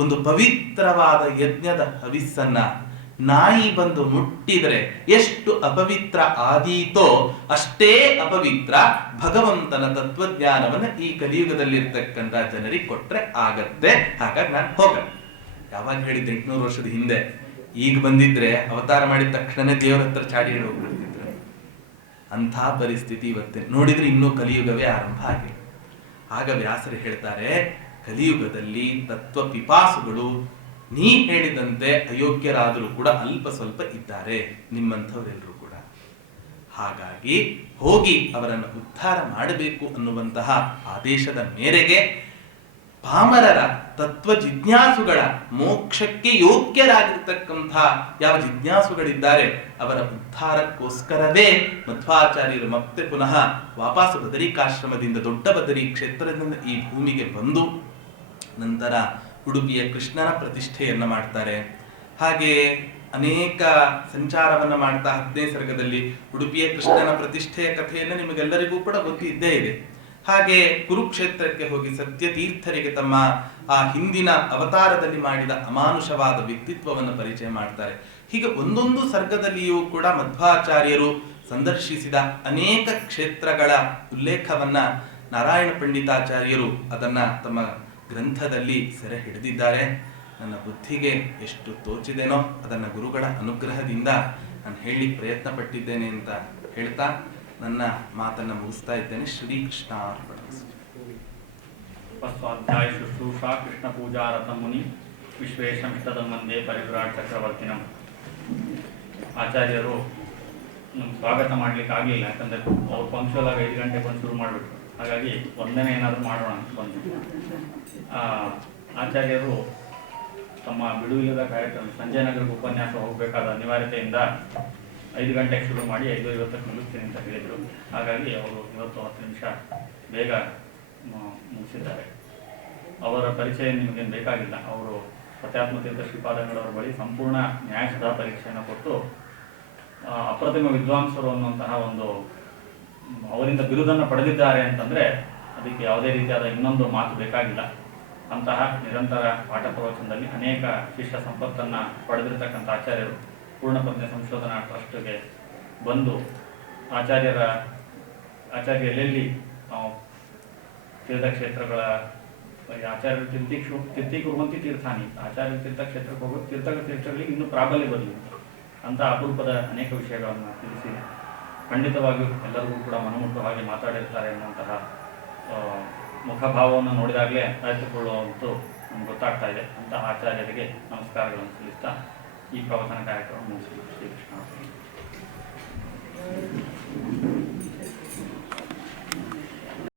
ಒಂದು ಪವಿತ್ರವಾದ ಯಜ್ಞದ ಹವಿಸ್ಸನ್ನ ನಾಯಿ ಬಂದು ಮುಟ್ಟಿದ್ರೆ ಎಷ್ಟು ಅಪವಿತ್ರ ಆದೀತೋ ಅಷ್ಟೇ ಅಪವಿತ್ರ ಭಗವಂತನ ತತ್ವಜ್ಞಾನವನ್ನ ಈ ಕಲಿಯುಗದಲ್ಲಿರ್ತಕ್ಕಂಥ ಜನರಿಗೆ ಕೊಟ್ರೆ ಆಗತ್ತೆ. ಹಾಗಾಗಿ ನಾನು ಹೋಗಲ್ಲ. ಯಾವಾಗ ಹೇಳಿದ್ದೆ? 800 ವರ್ಷದ ಹಿಂದೆ. ಈಗ ಬಂದಿದ್ರೆ ಅವತಾರ ಮಾಡಿದ ತಕ್ಷಣ ದೇವರ ಹತ್ರ ಚಾಡಿ ಹೋಗ್ಬಿಡ್ತಿದ್ರೆ. ಅಂಥ ಪರಿಸ್ಥಿತಿ ಇವತ್ತೇ ನೋಡಿದ್ರೆ ಇನ್ನೂ ಕಲಿಯುಗವೇ ಆರಂಭ ಆಗಿಲ್ಲ. ಆಗ ವ್ಯಾಸರು ಹೇಳ್ತಾರೆ, ಕಲಿಯುಗದಲ್ಲಿ ತತ್ವ ಪಿಪಾಸುಗಳು ನೀ ಹೇಳಿದಂತೆ ಅಯೋಗ್ಯರಾದರೂ ಕೂಡ ಅಲ್ಪ ಸ್ವಲ್ಪ ಇದ್ದಾರೆ, ನಿಮ್ಮಂಥವರೆಲ್ಲರೂ ಕೂಡ. ಹಾಗಾಗಿ ಹೋಗಿ ಅವರನ್ನು ಉದ್ಧಾರ ಮಾಡಬೇಕು ಅನ್ನುವಂತಹ ಆದೇಶದ ಮೇರೆಗೆ ಪಾಮರರ ತತ್ವ ಜಿಜ್ಞಾಸುಗಳ ಮೋಕ್ಷಕ್ಕೆ ಯೋಗ್ಯರಾಗಿರ್ತಕ್ಕಂಥ ಯಾವ ಜಿಜ್ಞಾಸುಗಳಿದ್ದಾರೆ ಅವರ ಉದ್ಧಾರಕ್ಕೋಸ್ಕರವೇ ಮಧ್ವಾಚಾರ್ಯರು ಮತ್ತೆ ಪುನಃ ವಾಪಸ್ ಬದರಿಕಾಶ್ರಮದಿಂದ ದೊಡ್ಡ ಬದರಿ ಕ್ಷೇತ್ರದಿಂದ ಈ ಭೂಮಿಗೆ ಬಂದು ನಂತರ ಉಡುಪಿಯ ಕೃಷ್ಣನ ಪ್ರತಿಷ್ಠೆಯನ್ನ ಮಾಡ್ತಾರೆ. ಹಾಗೆ ಅನೇಕ ಸಂಚಾರವನ್ನ ಮಾಡ್ತಾ 10ನೇ ಸರ್ಗದಲ್ಲಿ ಉಡುಪಿಯ ಕೃಷ್ಣನ ಪ್ರತಿಷ್ಠೆಯ ಕಥೆಯನ್ನು ನಿಮಗೆಲ್ಲರಿಗೂ ಕೂಡ ಗೊತ್ತಿದ್ದೇ ಇದೆ. ಹಾಗೆ ಕುರುಕ್ಷೇತ್ರಕ್ಕೆ ಹೋಗಿ ಸತ್ಯತೀರ್ಥರಿಗೆ ತಮ್ಮ ಆ ಹಿಂದಿನ ಅವತಾರದಲ್ಲಿ ಮಾಡಿದ ಅಮಾನುಷವಾದ ವ್ಯಕ್ತಿತ್ವವನ್ನು ಪರಿಚಯ ಮಾಡ್ತಾರೆ. ಹೀಗೆ ಒಂದೊಂದು ಸರ್ಗದಲ್ಲಿಯೂ ಕೂಡ ಮಧ್ವಾಚಾರ್ಯರು ಸಂದರ್ಶಿಸಿದ ಅನೇಕ ಕ್ಷೇತ್ರಗಳ ಉಲ್ಲೇಖವನ್ನ ನಾರಾಯಣ ಪಂಡಿತಾಚಾರ್ಯರು ಅದನ್ನ ತಮ್ಮ ಗ್ರಂಥದಲ್ಲಿ ಸೆರೆ ಹಿಡಿದಿದ್ದಾರೆ. ನನ್ನ ಬುದ್ಧಿಗೆ ಎಷ್ಟು ತೋಚಿದೇನೋ ಅದನ್ನ ಗುರುಗಳ ಅನುಗ್ರಹದಿಂದ ನಾನು ಹೇಳಲಿಕ್ಕೆ ಪ್ರಯತ್ನ ಪಟ್ಟಿದ್ದೇನೆ ಅಂತ ಹೇಳ್ತಾ ನನ್ನ ಮಾತನ್ನ ಮುಗಿಸ್ತಾ ಇದ್ದೇನೆ. ಶ್ರೀಕೃಷ್ಣ ಸ್ವಾಧ್ಯಾಯ ಶುಶ್ರೂಷಾ ಕೃಷ್ಣ ಪೂಜಾರತ ಮುನಿ ವಿಶ್ವೇಶಮಿಷ್ಟದ ಮಂದೇ ಪರಿವಿರಾಟ್ ಚಕ್ರವರ್ತಿನಂ. ಆಚಾರ್ಯರು ನಮ್ಗೆ ಸ್ವಾಗತ ಮಾಡ್ಲಿಕ್ಕೆ ಆಗಲಿಲ್ಲ, ಯಾಕಂದ್ರೆ ಅವ್ರು ಪಂಕ್ಚುವಲ್ ಆಗಿ 5 ಗಂಟೆ ಬಂದು ಶುರು ಮಾಡಿಬಿಟ್ರು. ಹಾಗಾಗಿ ಒಂದನೇ ಏನಾದರೂ ಮಾಡೋಣ ಅಂತ ಬಂದು ಆಚಾರ್ಯರು ತಮ್ಮ ಬಿಡುವಿಲ್ಲದ ಕಾರ್ಯಕ್ರಮ ಸಂಜಯನಗರಕ್ಕೆ ಉಪನ್ಯಾಸ ಹೋಗಬೇಕಾದ ಅನಿವಾರ್ಯತೆಯಿಂದ 5 ಗಂಟೆಗೆ ಶುರು ಮಾಡಿ 5:50ಕ್ಕೆ ಮುಗಿಸ್ತೀನಿ ಅಂತ ಹೇಳಿದರು. ಹಾಗಾಗಿ ಅವರು ಇವತ್ತು 10 ನಿಮಿಷ ಬೇಗ ಮುಗಿಸಿದ್ದಾರೆ. ಅವರ ಪರಿಚಯ ನಿಮಗೇನು ಬೇಕಾಗಿಲ್ಲ. ಅವರು ಸತ್ಯಾತ್ಮತೀರ್ಥ ಶ್ರೀಪಾದಂಗಳವರ ಬಳಿ ಸಂಪೂರ್ಣ ನ್ಯಾಯಸದಾ ಪರೀಕ್ಷೆಯನ್ನು ಕೊಟ್ಟು ಅಪ್ರತಿಮ ವಿದ್ವಾಂಸರು ಅನ್ನುವಂತಹ ಒಂದು ಅವರಿಂದ ಬಿರುದನ್ನು ಪಡೆದಿದ್ದಾರೆ ಅಂತಂದರೆ ಅದಕ್ಕೆ ಯಾವುದೇ ರೀತಿಯಾದ ಇನ್ನೊಂದು ಮಾತು ಬೇಕಾಗಿಲ್ಲ. ಅಂತಹ ನಿರಂತರ ಪಾಠ ಪ್ರವಚನದಲ್ಲಿ ಅನೇಕ ಶಿಷ್ಯ ಸಂಪತ್ತನ್ನು ಪಡೆದಿರತಕ್ಕಂಥ ಆಚಾರ್ಯರು ಪೂರ್ಣಪ್ರಜ್ಞೆ ಸಂಶೋಧನಾ ಟ್ರಸ್ಟ್ಗೆ ಬಂದು ಆಚಾರ್ಯ ಎಲ್ಲೆಲ್ಲಿ ತೀರ್ಥಕ್ಷೇತ್ರಗಳ ಆಚಾರ್ಯ ತೀರ್ಥೀಕುರುವಂತಿ ತೀರ್ಥಾನಿ, ಆಚಾರ್ಯ ತೀರ್ಥಕ್ಷೇತ್ರಕ್ಕೆ ಹೋಗೋ ತೀರ್ಥಗಳಿಗೆ ಇನ್ನೂ ಪ್ರಾಬಲ್ಯ ಬರಲಿ ಅಂತ ಅಪರೂಪದ ಅನೇಕ ವಿಷಯಗಳನ್ನು ತಿಳಿಸಿ ಖಂಡಿತವಾಗಿಯೂ ಎಲ್ಲರಿಗೂ ಕೂಡ ಮನಮುಟ್ಟುವ ಹಾಗೆ ಮಾತಾಡಿರ್ತಾರೆ ಎನ್ನುವಂತಹ ಮುಖಭಾವವನ್ನು ನೋಡಿದಾಗಲೇ ಅರಿತುಕೊಳ್ಳುವಂತೂ ನಮ್ಗೆ ಗೊತ್ತಾಗ್ತಾ ಇದೆ. ಅಂತಹ ಆಚಾರ್ಯರಿಗೆ ನಮಸ್ಕಾರಗಳನ್ನು ಸಲ್ಲಿಸ್ತಾ ಈ ಪ್ರವಚನ ಕಾರ್ಯಕ್ರಮ ಮುಗಿಸಿ ಶ್ರೀಕೃಷ್ಣ.